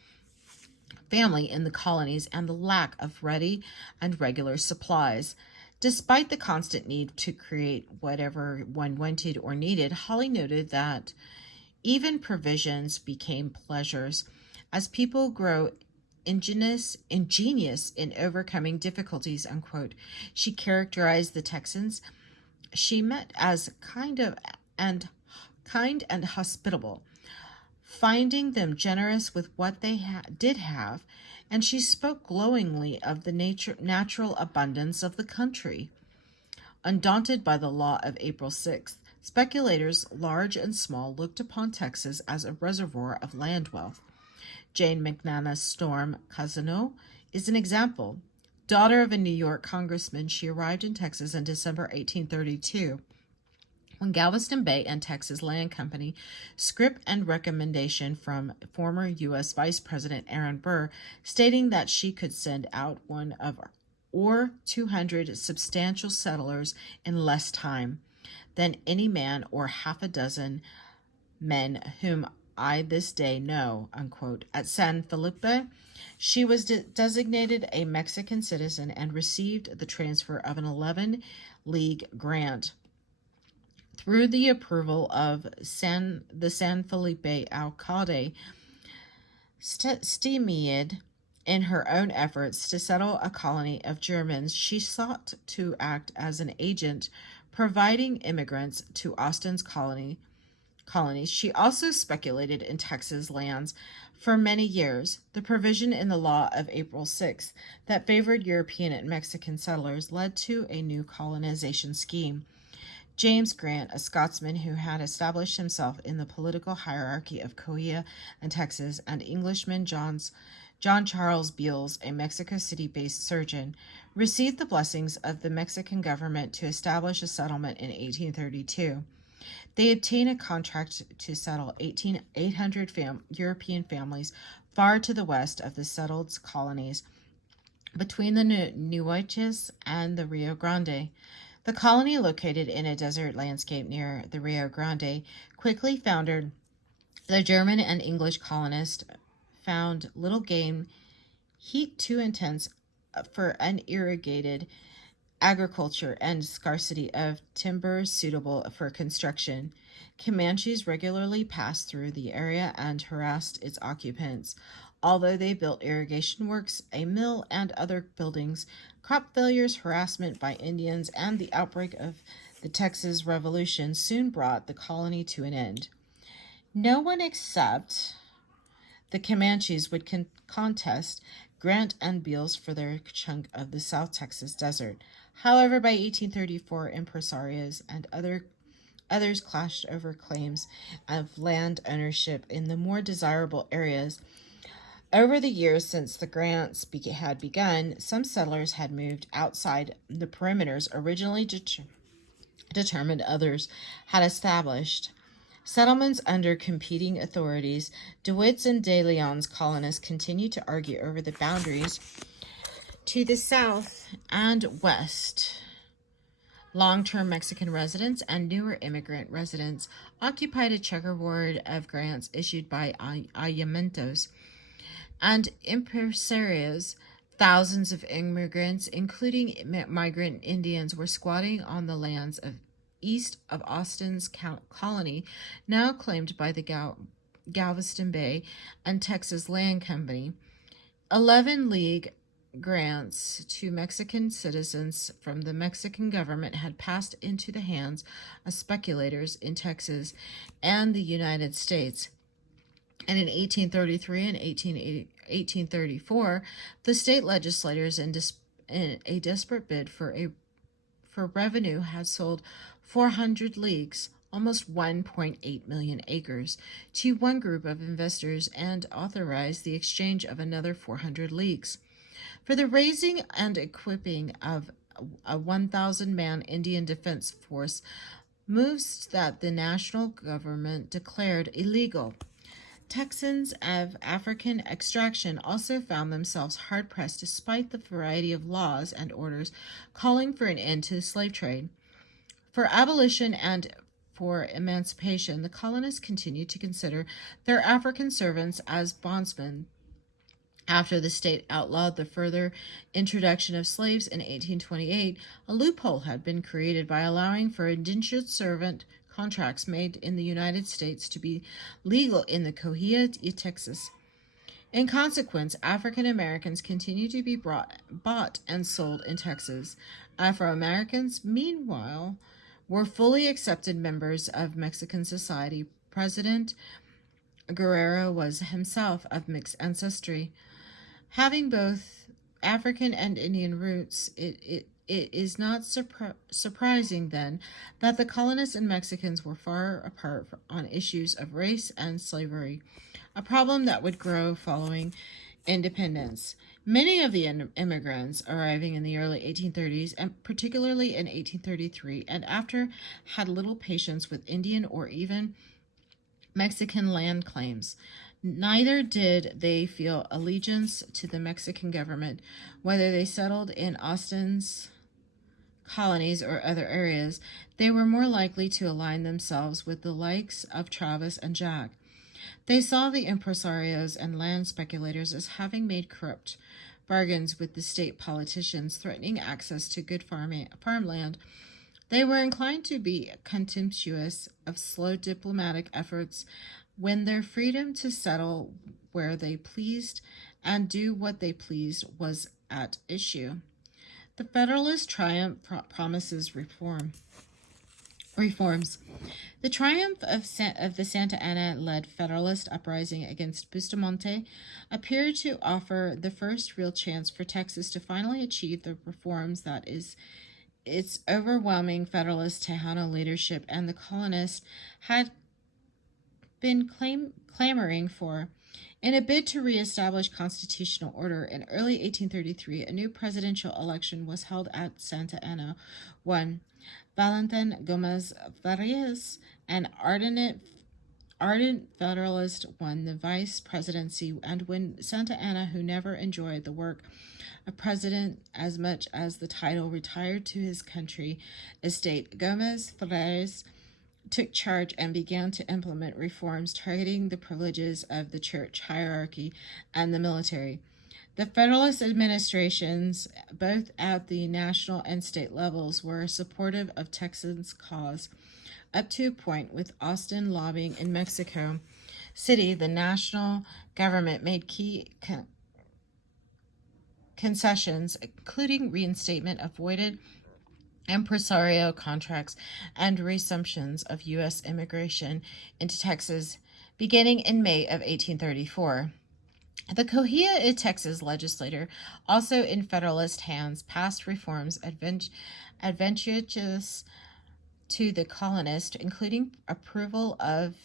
family in the colonies and the lack of ready and regular supplies. Despite the constant need to create whatever one wanted or needed, Hawley noted that even provisions became pleasures as people grow ingenious in overcoming difficulties, unquote. She characterized the Texans she met as kind and hospitable, finding them generous with what they did have, and she spoke glowingly of the natural abundance of the country. Undaunted by the law of April 6th, speculators, large and small, looked upon Texas as a reservoir of land wealth. Jane McNanus Storm Casino is an example. Daughter of a New York congressman, she arrived in Texas in December 1832. When Galveston Bay and Texas Land Company, script and recommendation from former U.S. Vice President Aaron Burr, stating that she could send out one of or 200 substantial settlers in less time than any man or half a dozen men whom I this day know, unquote. At San Felipe, she was designated a Mexican citizen and received the transfer of an 11-league grant. Through the approval of the San Felipe alcalde, stymied in her own efforts to settle a colony of Germans, she sought to act as an agent providing immigrants to Austin's colonies. She also speculated in Texas lands for many years. The provision in the law of April 6th that favored European and Mexican settlers led to a new colonization scheme. James Grant, a Scotsman who had established himself in the political hierarchy of Coahuila and Texas, and Englishman John Charles Beals, a Mexico City-based surgeon, received the blessings of the Mexican government to establish a settlement in 1832. They obtained a contract to settle 800 European families far to the west of the settled colonies between the Nueces and the Rio Grande. The colony, located in a desert landscape near the Rio Grande, quickly foundered. The German and English colonists found little game, heat too intense for unirrigated agriculture, and scarcity of timber suitable for construction. Comanches regularly passed through the area and harassed its occupants. Although they built irrigation works, a mill, and other buildings, crop failures, harassment by Indians, and the outbreak of the Texas Revolution soon brought the colony to an end. No one except the Comanches would contest Grant and Beals for their chunk of the South Texas desert. However, by 1834, impresarios and others clashed over claims of land ownership in the more desirable areas. Over the years since the grants had begun, some settlers had moved outside the perimeters originally determined, others had established settlements under competing authorities. DeWitt's and De Leon's colonists continued to argue over the boundaries to the south and west. Long-term Mexican residents and newer immigrant residents occupied a checkerboard of grants issued by ayuntamientos and impresarios. Thousands of immigrants, including migrant Indians, were squatting on the lands of east of Austin's colony, now claimed by the Galveston Bay and Texas Land Company. 11 league grants to Mexican citizens from the Mexican government had passed into the hands of speculators in Texas and the United States. And in 1833 and 1834, the state legislators, in a desperate bid for revenue, had sold 400 leagues, almost 1.8 million acres, to one group of investors and authorized the exchange of another 400 leagues for the raising and equipping of a 1,000-man Indian Defense Force, moves that the national government declared illegal. Texans of African extraction also found themselves hard-pressed despite the variety of laws and orders calling for an end to the slave trade. For abolition and for emancipation, the colonists continued to consider their African servants as bondsmen. After the state outlawed the further introduction of slaves in 1828, a loophole had been created by allowing for indentured servant contracts made in the United States to be legal in the Coahuila, Texas. In consequence, African Americans continued to be bought and sold in Texas. Afro-Americans, meanwhile, were fully accepted members of Mexican society. President Guerrero was himself of mixed ancestry. Having both African and Indian roots, it is not surprising, then, that the colonists and Mexicans were far apart on issues of race and slavery, a problem that would grow following independence. Many of the immigrants arriving in the early 1830s, and particularly in 1833 and after, had little patience with Indian or even Mexican land claims. Neither did they feel allegiance to the Mexican government, whether they settled in Austin's colonies or other areas. They were more likely to align themselves with the likes of Travis and Jack. They saw the impresarios and land speculators as having made corrupt bargains with the state politicians, threatening access to good farmland. They were inclined to be contemptuous of slow diplomatic efforts when their freedom to settle where they pleased and do what they pleased was at issue. The Federalist triumph promises reforms. The triumph of the Santa Ana-led Federalist uprising against Bustamante appeared to offer the first real chance for Texas to finally achieve the reforms that its overwhelming Federalist Tejano leadership and the colonists had been clamoring for. In a bid to reestablish constitutional order, in early 1833, a new presidential election was held at Santa Ana. Valentin Gomez Farias, an ardent Federalist, won the vice presidency, and when Santa Ana, who never enjoyed the work of president as much as the title, retired to his country estate, Gomez Farias took charge and began to implement reforms targeting the privileges of the church hierarchy and the military. The Federalist administrations, both at the national and state levels, were supportive of Texans' cause, up to a point, with Austin lobbying in Mexico City. The national government made key concessions, including reinstatement of voided impresario contracts and resumptions of U.S. immigration into Texas beginning in May of 1834. The Coahuila, Texas legislature, also in Federalist hands, passed reforms advantageous to the colonists, including approval of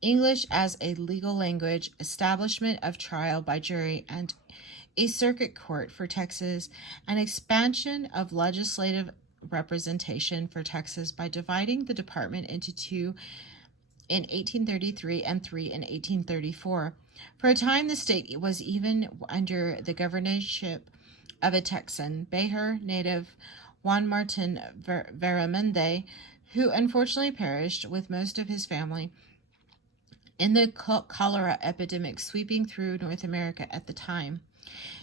English as a legal language, establishment of trial by jury, and a circuit court for Texas, and expansion of legislative representation for Texas by dividing the department into two in 1833 and three in 1834. For a time, the state was even under the governorship of a Texan, Bejar native Juan Martin Veramende, who unfortunately perished with most of his family in the cholera epidemic sweeping through North America at the time.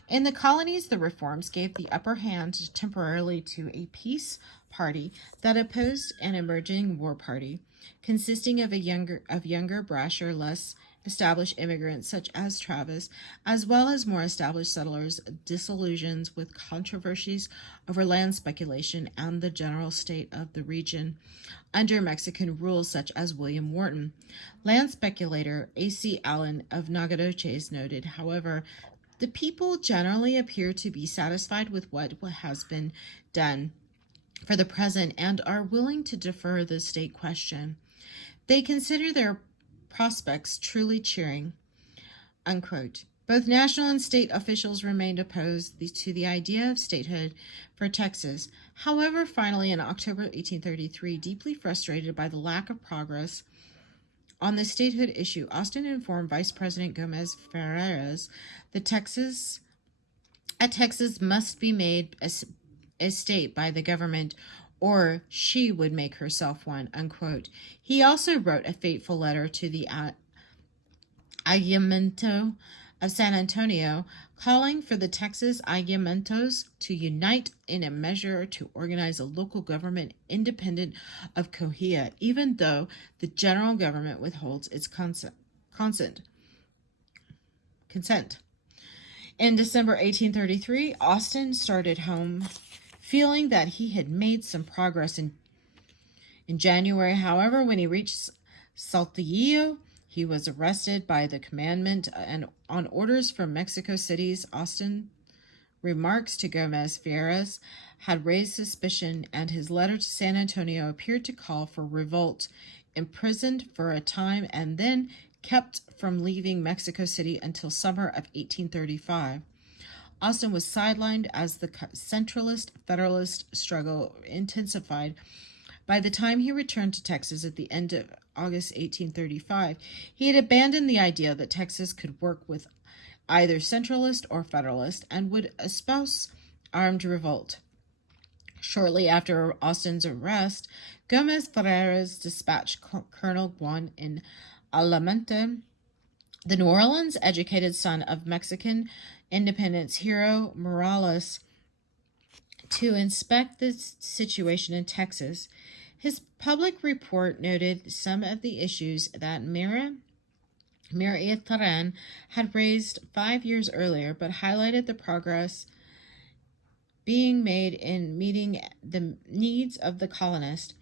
In the colonies, the reforms gave the upper hand temporarily to a peace party that opposed an emerging war party, consisting of younger, brasher, less established immigrants such as Travis, as well as more established settlers, disillusioned with controversies over land speculation and the general state of the region under Mexican rule, such as William Wharton. Land speculator A.C. Allen of Nacogdoches noted, however, the people generally appear to be satisfied with what has been done for the present and are willing to defer the state question. They consider their prospects truly cheering, unquote. Both national and state officials remained opposed to the idea of statehood for Texas. However, finally, in October 1833, deeply frustrated by the lack of progress on the statehood issue, Austin informed Vice President Gomez Ferreras that Texas must be made a state by the government, or she would make herself one, unquote. He also wrote a fateful letter to the Ayuntamiento of San Antonio, calling for the Texas Ayuntamientos to unite in a measure to organize a local government independent of Coahuila, even though the general government withholds its consent. In December 1833, Austin started home, feeling that he had made some progress in January. However, when he reached Saltillo, he was arrested by the commandment and on orders from Mexico City's Austin. Remarks to Gomez Fierras had raised suspicion, and his letter to San Antonio appeared to call for revolt. Imprisoned for a time and then kept from leaving Mexico City until summer of 1835. Austin was sidelined as the centralist-federalist struggle intensified. By the time he returned to Texas at the end of August 1835, he had abandoned the idea that Texas could work with either centralist or federalist and would espouse armed revolt. Shortly after Austin's arrest, Gomez Ferreras dispatched Colonel Juan in Alamente, the New Orleans-educated son of Mexican independence hero Morales, to inspect the situation in Texas. His public report noted some of the issues that Maria Terán had raised 5 years earlier, but highlighted the progress being made in meeting the needs of the colonists.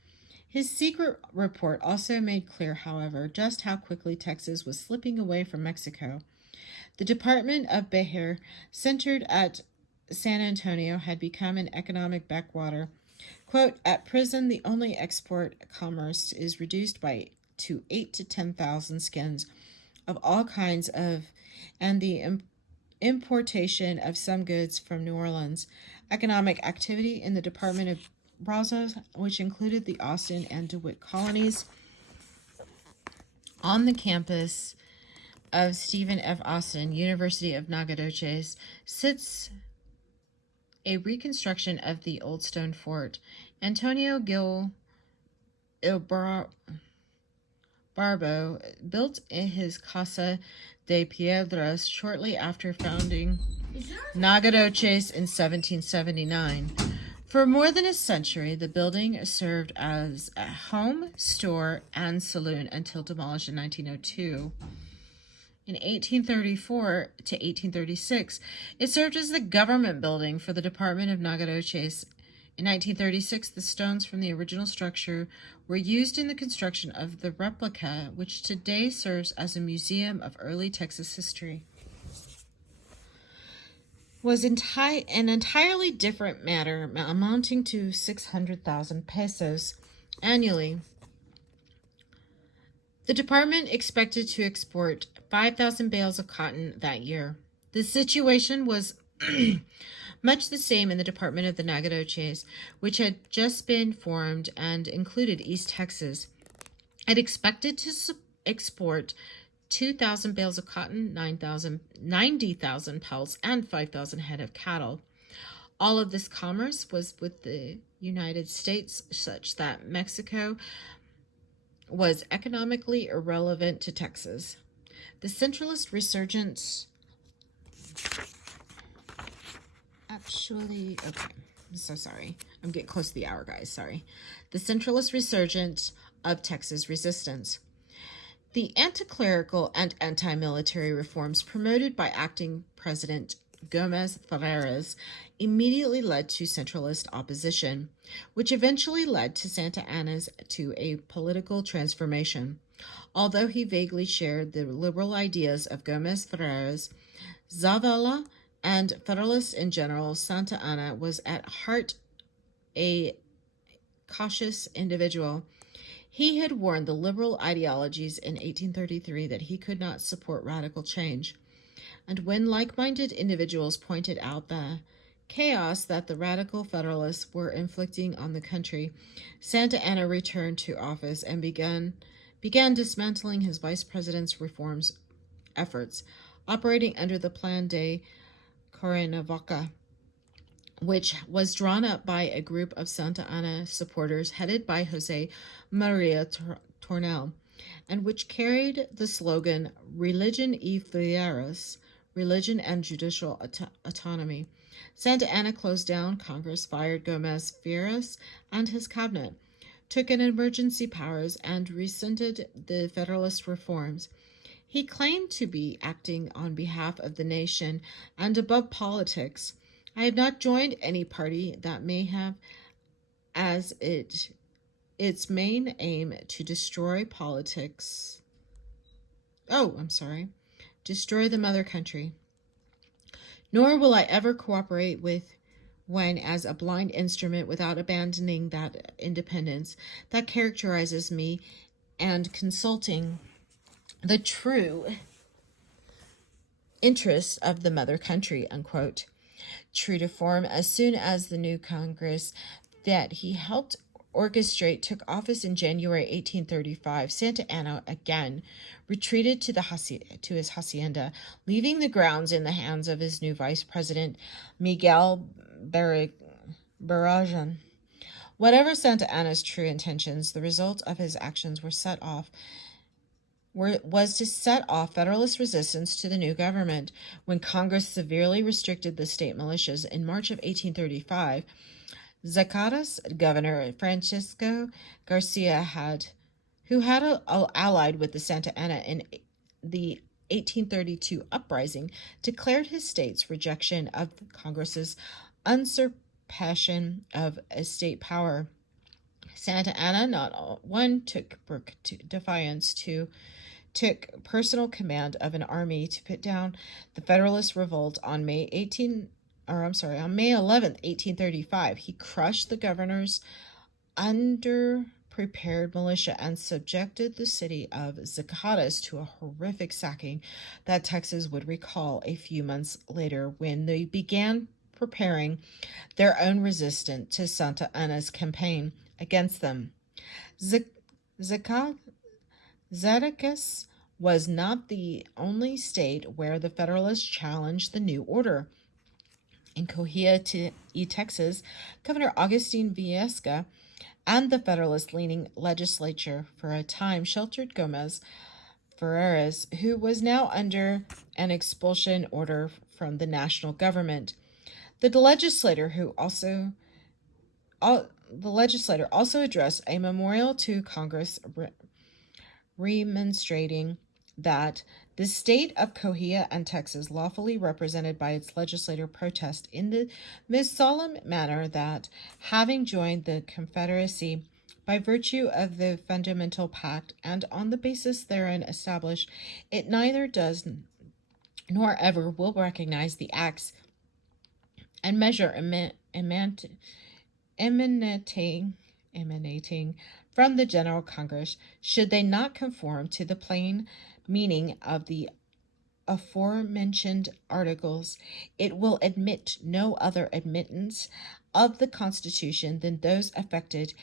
His secret report also made clear, however, just how quickly Texas was slipping away from Mexico. The Department of Bejar, centered at San Antonio, had become an economic backwater. Quote, at present, the only export commerce is reduced to 8,000 to 10,000 skins of all kinds and the importation of some goods from New Orleans. Economic activity in the Department of Brazos, which included the Austin and DeWitt colonies, on the campus of Stephen F. Austin, University of Nacogdoches, sits a reconstruction of the old stone fort. Antonio Gil Barbo built his Casa de Piedras shortly after founding Nacogdoches in 1779. For more than a century, the building served as a home, store, and saloon until demolished in 1902. In 1834 to 1836, it served as the government building for the Department of Nacogdoches. In 1936, the stones from the original structure were used in the construction of the replica, which today serves as a museum of early Texas history. was an entirely different matter, amounting to 600,000 pesos annually. The department expected to export 5,000 bales of cotton that year. The situation was much the same in the Department of the Nacogdoches, which had just been formed and included East Texas. It expected to export 2,000 bales of cotton, 90,000 pelts, and 5,000 head of cattle. All of this commerce was with the United States, such that Mexico was economically irrelevant to Texas. The centralist resurgence... okay, I'm so sorry. I'm getting close to the hour, guys, sorry. The centralist resurgence of Texas resistance. The anti-clerical and anti-military reforms promoted by acting President Gomez Ferreras immediately led to centralist opposition, which eventually led to Santa Anna's to a political transformation. Although he vaguely shared the liberal ideas of Gomez Ferreras, Zavala, and Federalists in general, Santa Anna was at heart a cautious individual. He had warned the liberal ideologies in 1833 that he could not support radical change. And when like-minded individuals pointed out the chaos that the radical Federalists were inflicting on the country, Santa Anna returned to office and began dismantling his vice president's reforms efforts, operating under the Plan de Cuernavaca, which was drawn up by a group of Santa Anna supporters headed by Jose Maria Tornel, and which carried the slogan Religion y Fieras, religion and judicial autonomy. Santa Anna closed down Congress, fired Gomez Fieras and his cabinet, took in emergency powers, and rescinded the Federalist reforms. He claimed to be acting on behalf of the nation and above politics. I have not joined any party that may have as its main aim to destroy politics. Destroy the mother country. Nor will I ever cooperate with when as a blind instrument without abandoning that independence that characterizes me and consulting the true interests of the mother country, unquote. True to form, as soon as the new Congress that he helped orchestrate took office in January 1835, Santa Anna again retreated to his hacienda, leaving the grounds in the hands of his new vice president, Miguel Barragan. Whatever Santa Anna's true intentions, the result of his actions was to set off Federalist resistance to the new government. When Congress severely restricted the state militias in March of 1835, Zacatecas Governor Francisco Garcia who had allied with the Santa Anna in the 1832 uprising, declared his state's rejection of Congress's usurpation of state power. Santa Anna not one took personal command of an army to put down the Federalist revolt on May 11th, 1835. He crushed the governor's underprepared militia and subjected the city of Zacatecas to a horrific sacking that Texas would recall a few months later when they began preparing their own resistance to Santa Anna's campaign against them. Zacatecas was not the only state where the Federalists challenged the new order. In Coahuila, Texas, Governor Agustin Viesca and the Federalist-leaning legislature for a time sheltered Gomez Ferreras, who was now under an expulsion order from the national government. The legislator also addressed a memorial to Congress remonstrating that the state of Coahuila and Texas, lawfully represented by its legislature, protest in the most solemn manner that, having joined the Confederacy by virtue of the fundamental pact and on the basis therein established, it neither does nor ever will recognize the acts and measure emanating from the General Congress, should they not conform to the plain meaning of the aforementioned articles, it will admit no other admittance of the Constitution than those effected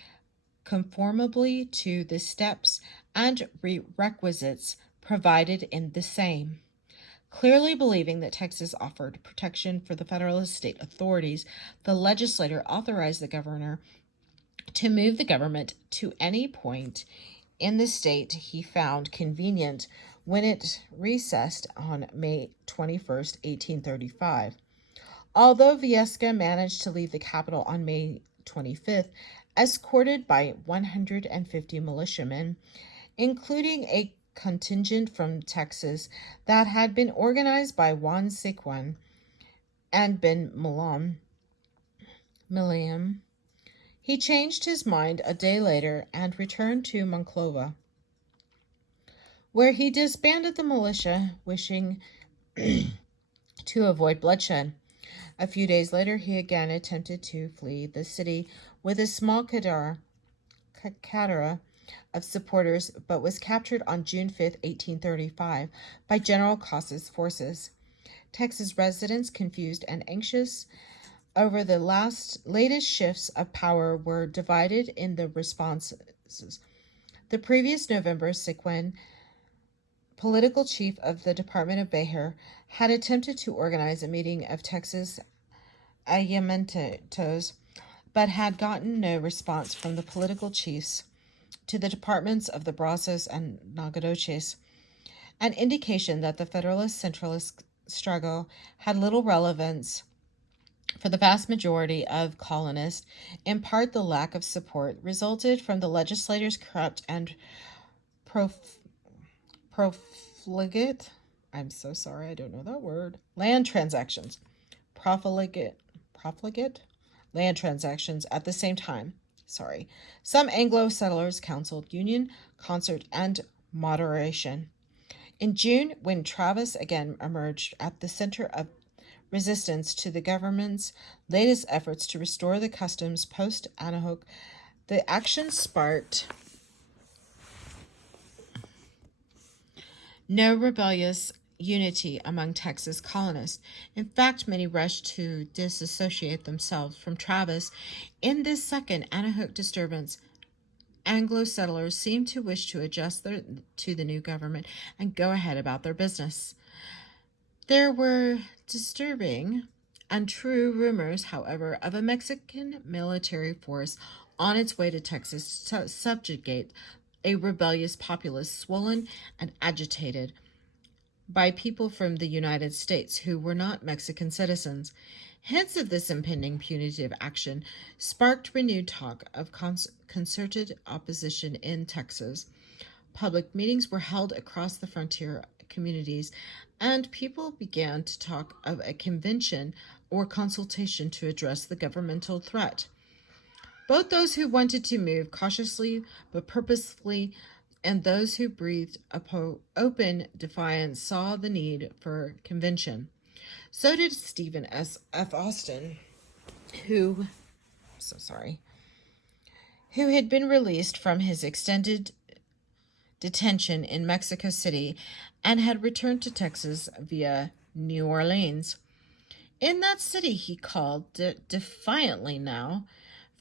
conformably to the steps and requisites provided in the same. Clearly believing that Texas offered protection for the Federalist state authorities, the legislature authorized the governor to move the government to any point in the state he found convenient when it recessed on May 21st, 1835. Although Viesca managed to leave the capital on May 25th, escorted by 150 militiamen, including a contingent from Texas that had been organized by Juan Sequin and Ben Miliam, he changed his mind a day later and returned to Monclova, where he disbanded the militia, wishing to avoid bloodshed. A few days later, he again attempted to flee the city with a small cadre of supporters, but was captured on June 5, 1835, by General Cossa's forces. Texas residents, confused and anxious over the latest shifts of power, were divided in the responses. The previous November, Sequin, political chief of the Department of Bejar, had attempted to organize a meeting of Texas ayuntamientos, but had gotten no response from the political chiefs to the departments of the Brazos and Nacogdoches, an indication that the Federalist-Centralist struggle had little relevance for the vast majority of colonists. In part, the lack of support resulted from the legislators' corrupt and profligate, I'm so sorry, I don't know that word, land transactions. Profligate land transactions at the same time. Some Anglo settlers counseled union, concert, and moderation. In June, when Travis again emerged at the center of resistance to the government's latest efforts to restore the customs post-Anahook, the action sparked no rebellious unity among Texas colonists. In fact, many rushed to disassociate themselves from Travis. In this second Anahook disturbance, Anglo settlers seemed to wish to adjust to the new government and go ahead about their business. There were disturbing, untrue rumors, however, of a Mexican military force on its way to Texas to subjugate a rebellious populace swollen and agitated by people from the United States who were not Mexican citizens. Hints of this impending punitive action sparked renewed talk of concerted opposition in Texas. Public meetings were held across the frontier communities, and people began to talk of a convention or consultation to address the governmental threat. Both those who wanted to move cautiously but purposefully and those who breathed open defiance saw the need for convention. So did Stephen F. Austin, who had been released from his extended detention in Mexico City and had returned to Texas via New Orleans. In that city, he called defiantly now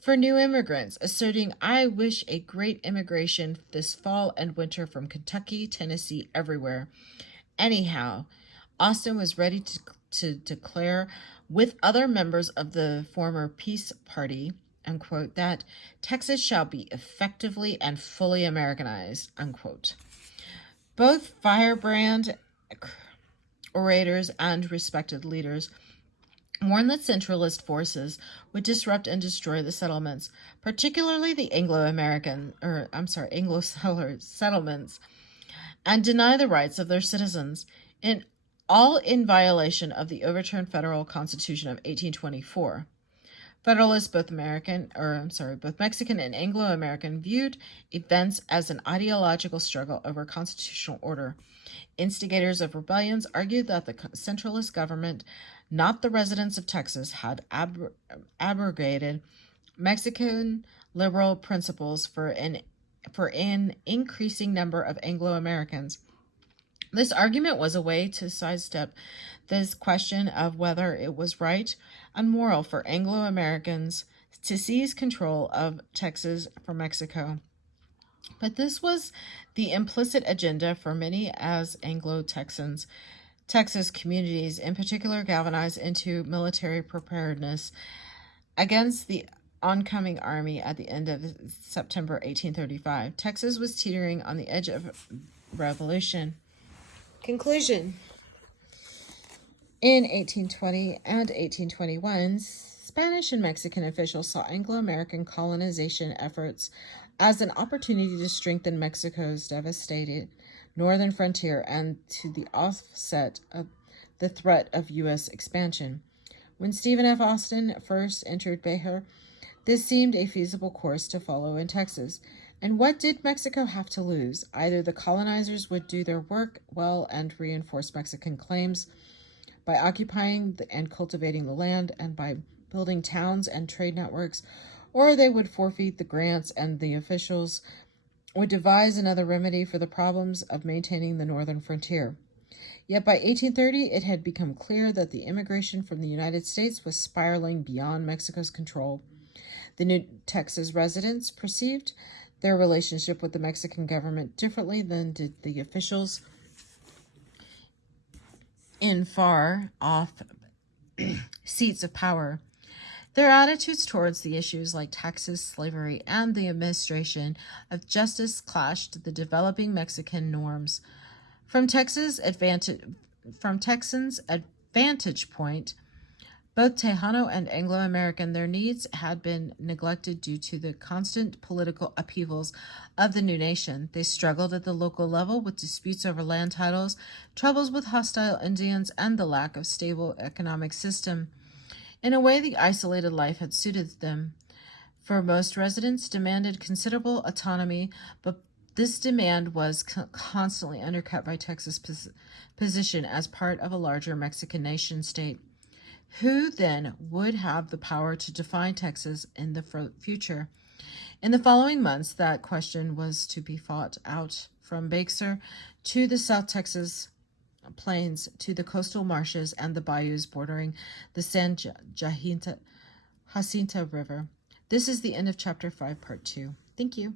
for new immigrants, asserting, "I wish a great immigration this fall and winter from Kentucky, Tennessee, everywhere." Anyhow, Austin was ready to declare with other members of the former Peace Party, unquote, that Texas shall be effectively and fully Americanized, unquote. Both firebrand orators and respected leaders warned that centralist forces would disrupt and destroy the settlements, particularly the Anglo settlements, and deny the rights of their citizens, all in violation of the overturned federal Constitution of 1824. Federalists, both Mexican and Anglo-American, viewed events as an ideological struggle over constitutional order. Instigators of rebellions argued that the centralist government not the residents of Texas, had abrogated Mexican liberal principles for an increasing number of Anglo-Americans. This argument was a way to sidestep this question of whether it was right and moral for Anglo-Americans to seize control of Texas from Mexico. But this was the implicit agenda for many as Anglo-Texans. Texas communities in particular galvanized into military preparedness against the oncoming army at the end of September 1835. Texas was teetering on the edge of revolution. Conclusion. In 1820 and 1821, Spanish and Mexican officials saw Anglo-American colonization efforts as an opportunity to strengthen Mexico's devastated northern frontier and to the offset of the threat of U.S. expansion. When Stephen F. Austin first entered Beja, this seemed a feasible course to follow in Texas. And what did Mexico have to lose? Either the colonizers would do their work well and reinforce Mexican claims by occupying and cultivating the land and by building towns and trade networks, or they would forfeit the grants and the officials would devise another remedy for the problems of maintaining the northern frontier. Yet by 1830, it had become clear that the immigration from the United States was spiraling beyond Mexico's control. The new Texas residents perceived their relationship with the Mexican government differently than did the officials in far-off seats of power. Their attitudes towards the issues like taxes, slavery, and the administration of justice clashed the developing Mexican norms. From Texans' advantage point, both Tejano and Anglo-American, their needs had been neglected due to the constant political upheavals of the new nation. They struggled at the local level with disputes over land titles, troubles with hostile Indians, and the lack of stable economic system. In a way, the isolated life had suited them. For most residents demanded considerable autonomy, but this demand was constantly undercut by Texas' position as part of a larger Mexican nation-state. Who then would have the power to define Texas in the future? In the following months, that question was to be fought out, from Bexar to the South Texas plains to the coastal marshes and the bayous bordering the San Jacinto River. This is the end of Chapter 5, Part 2. Thank you.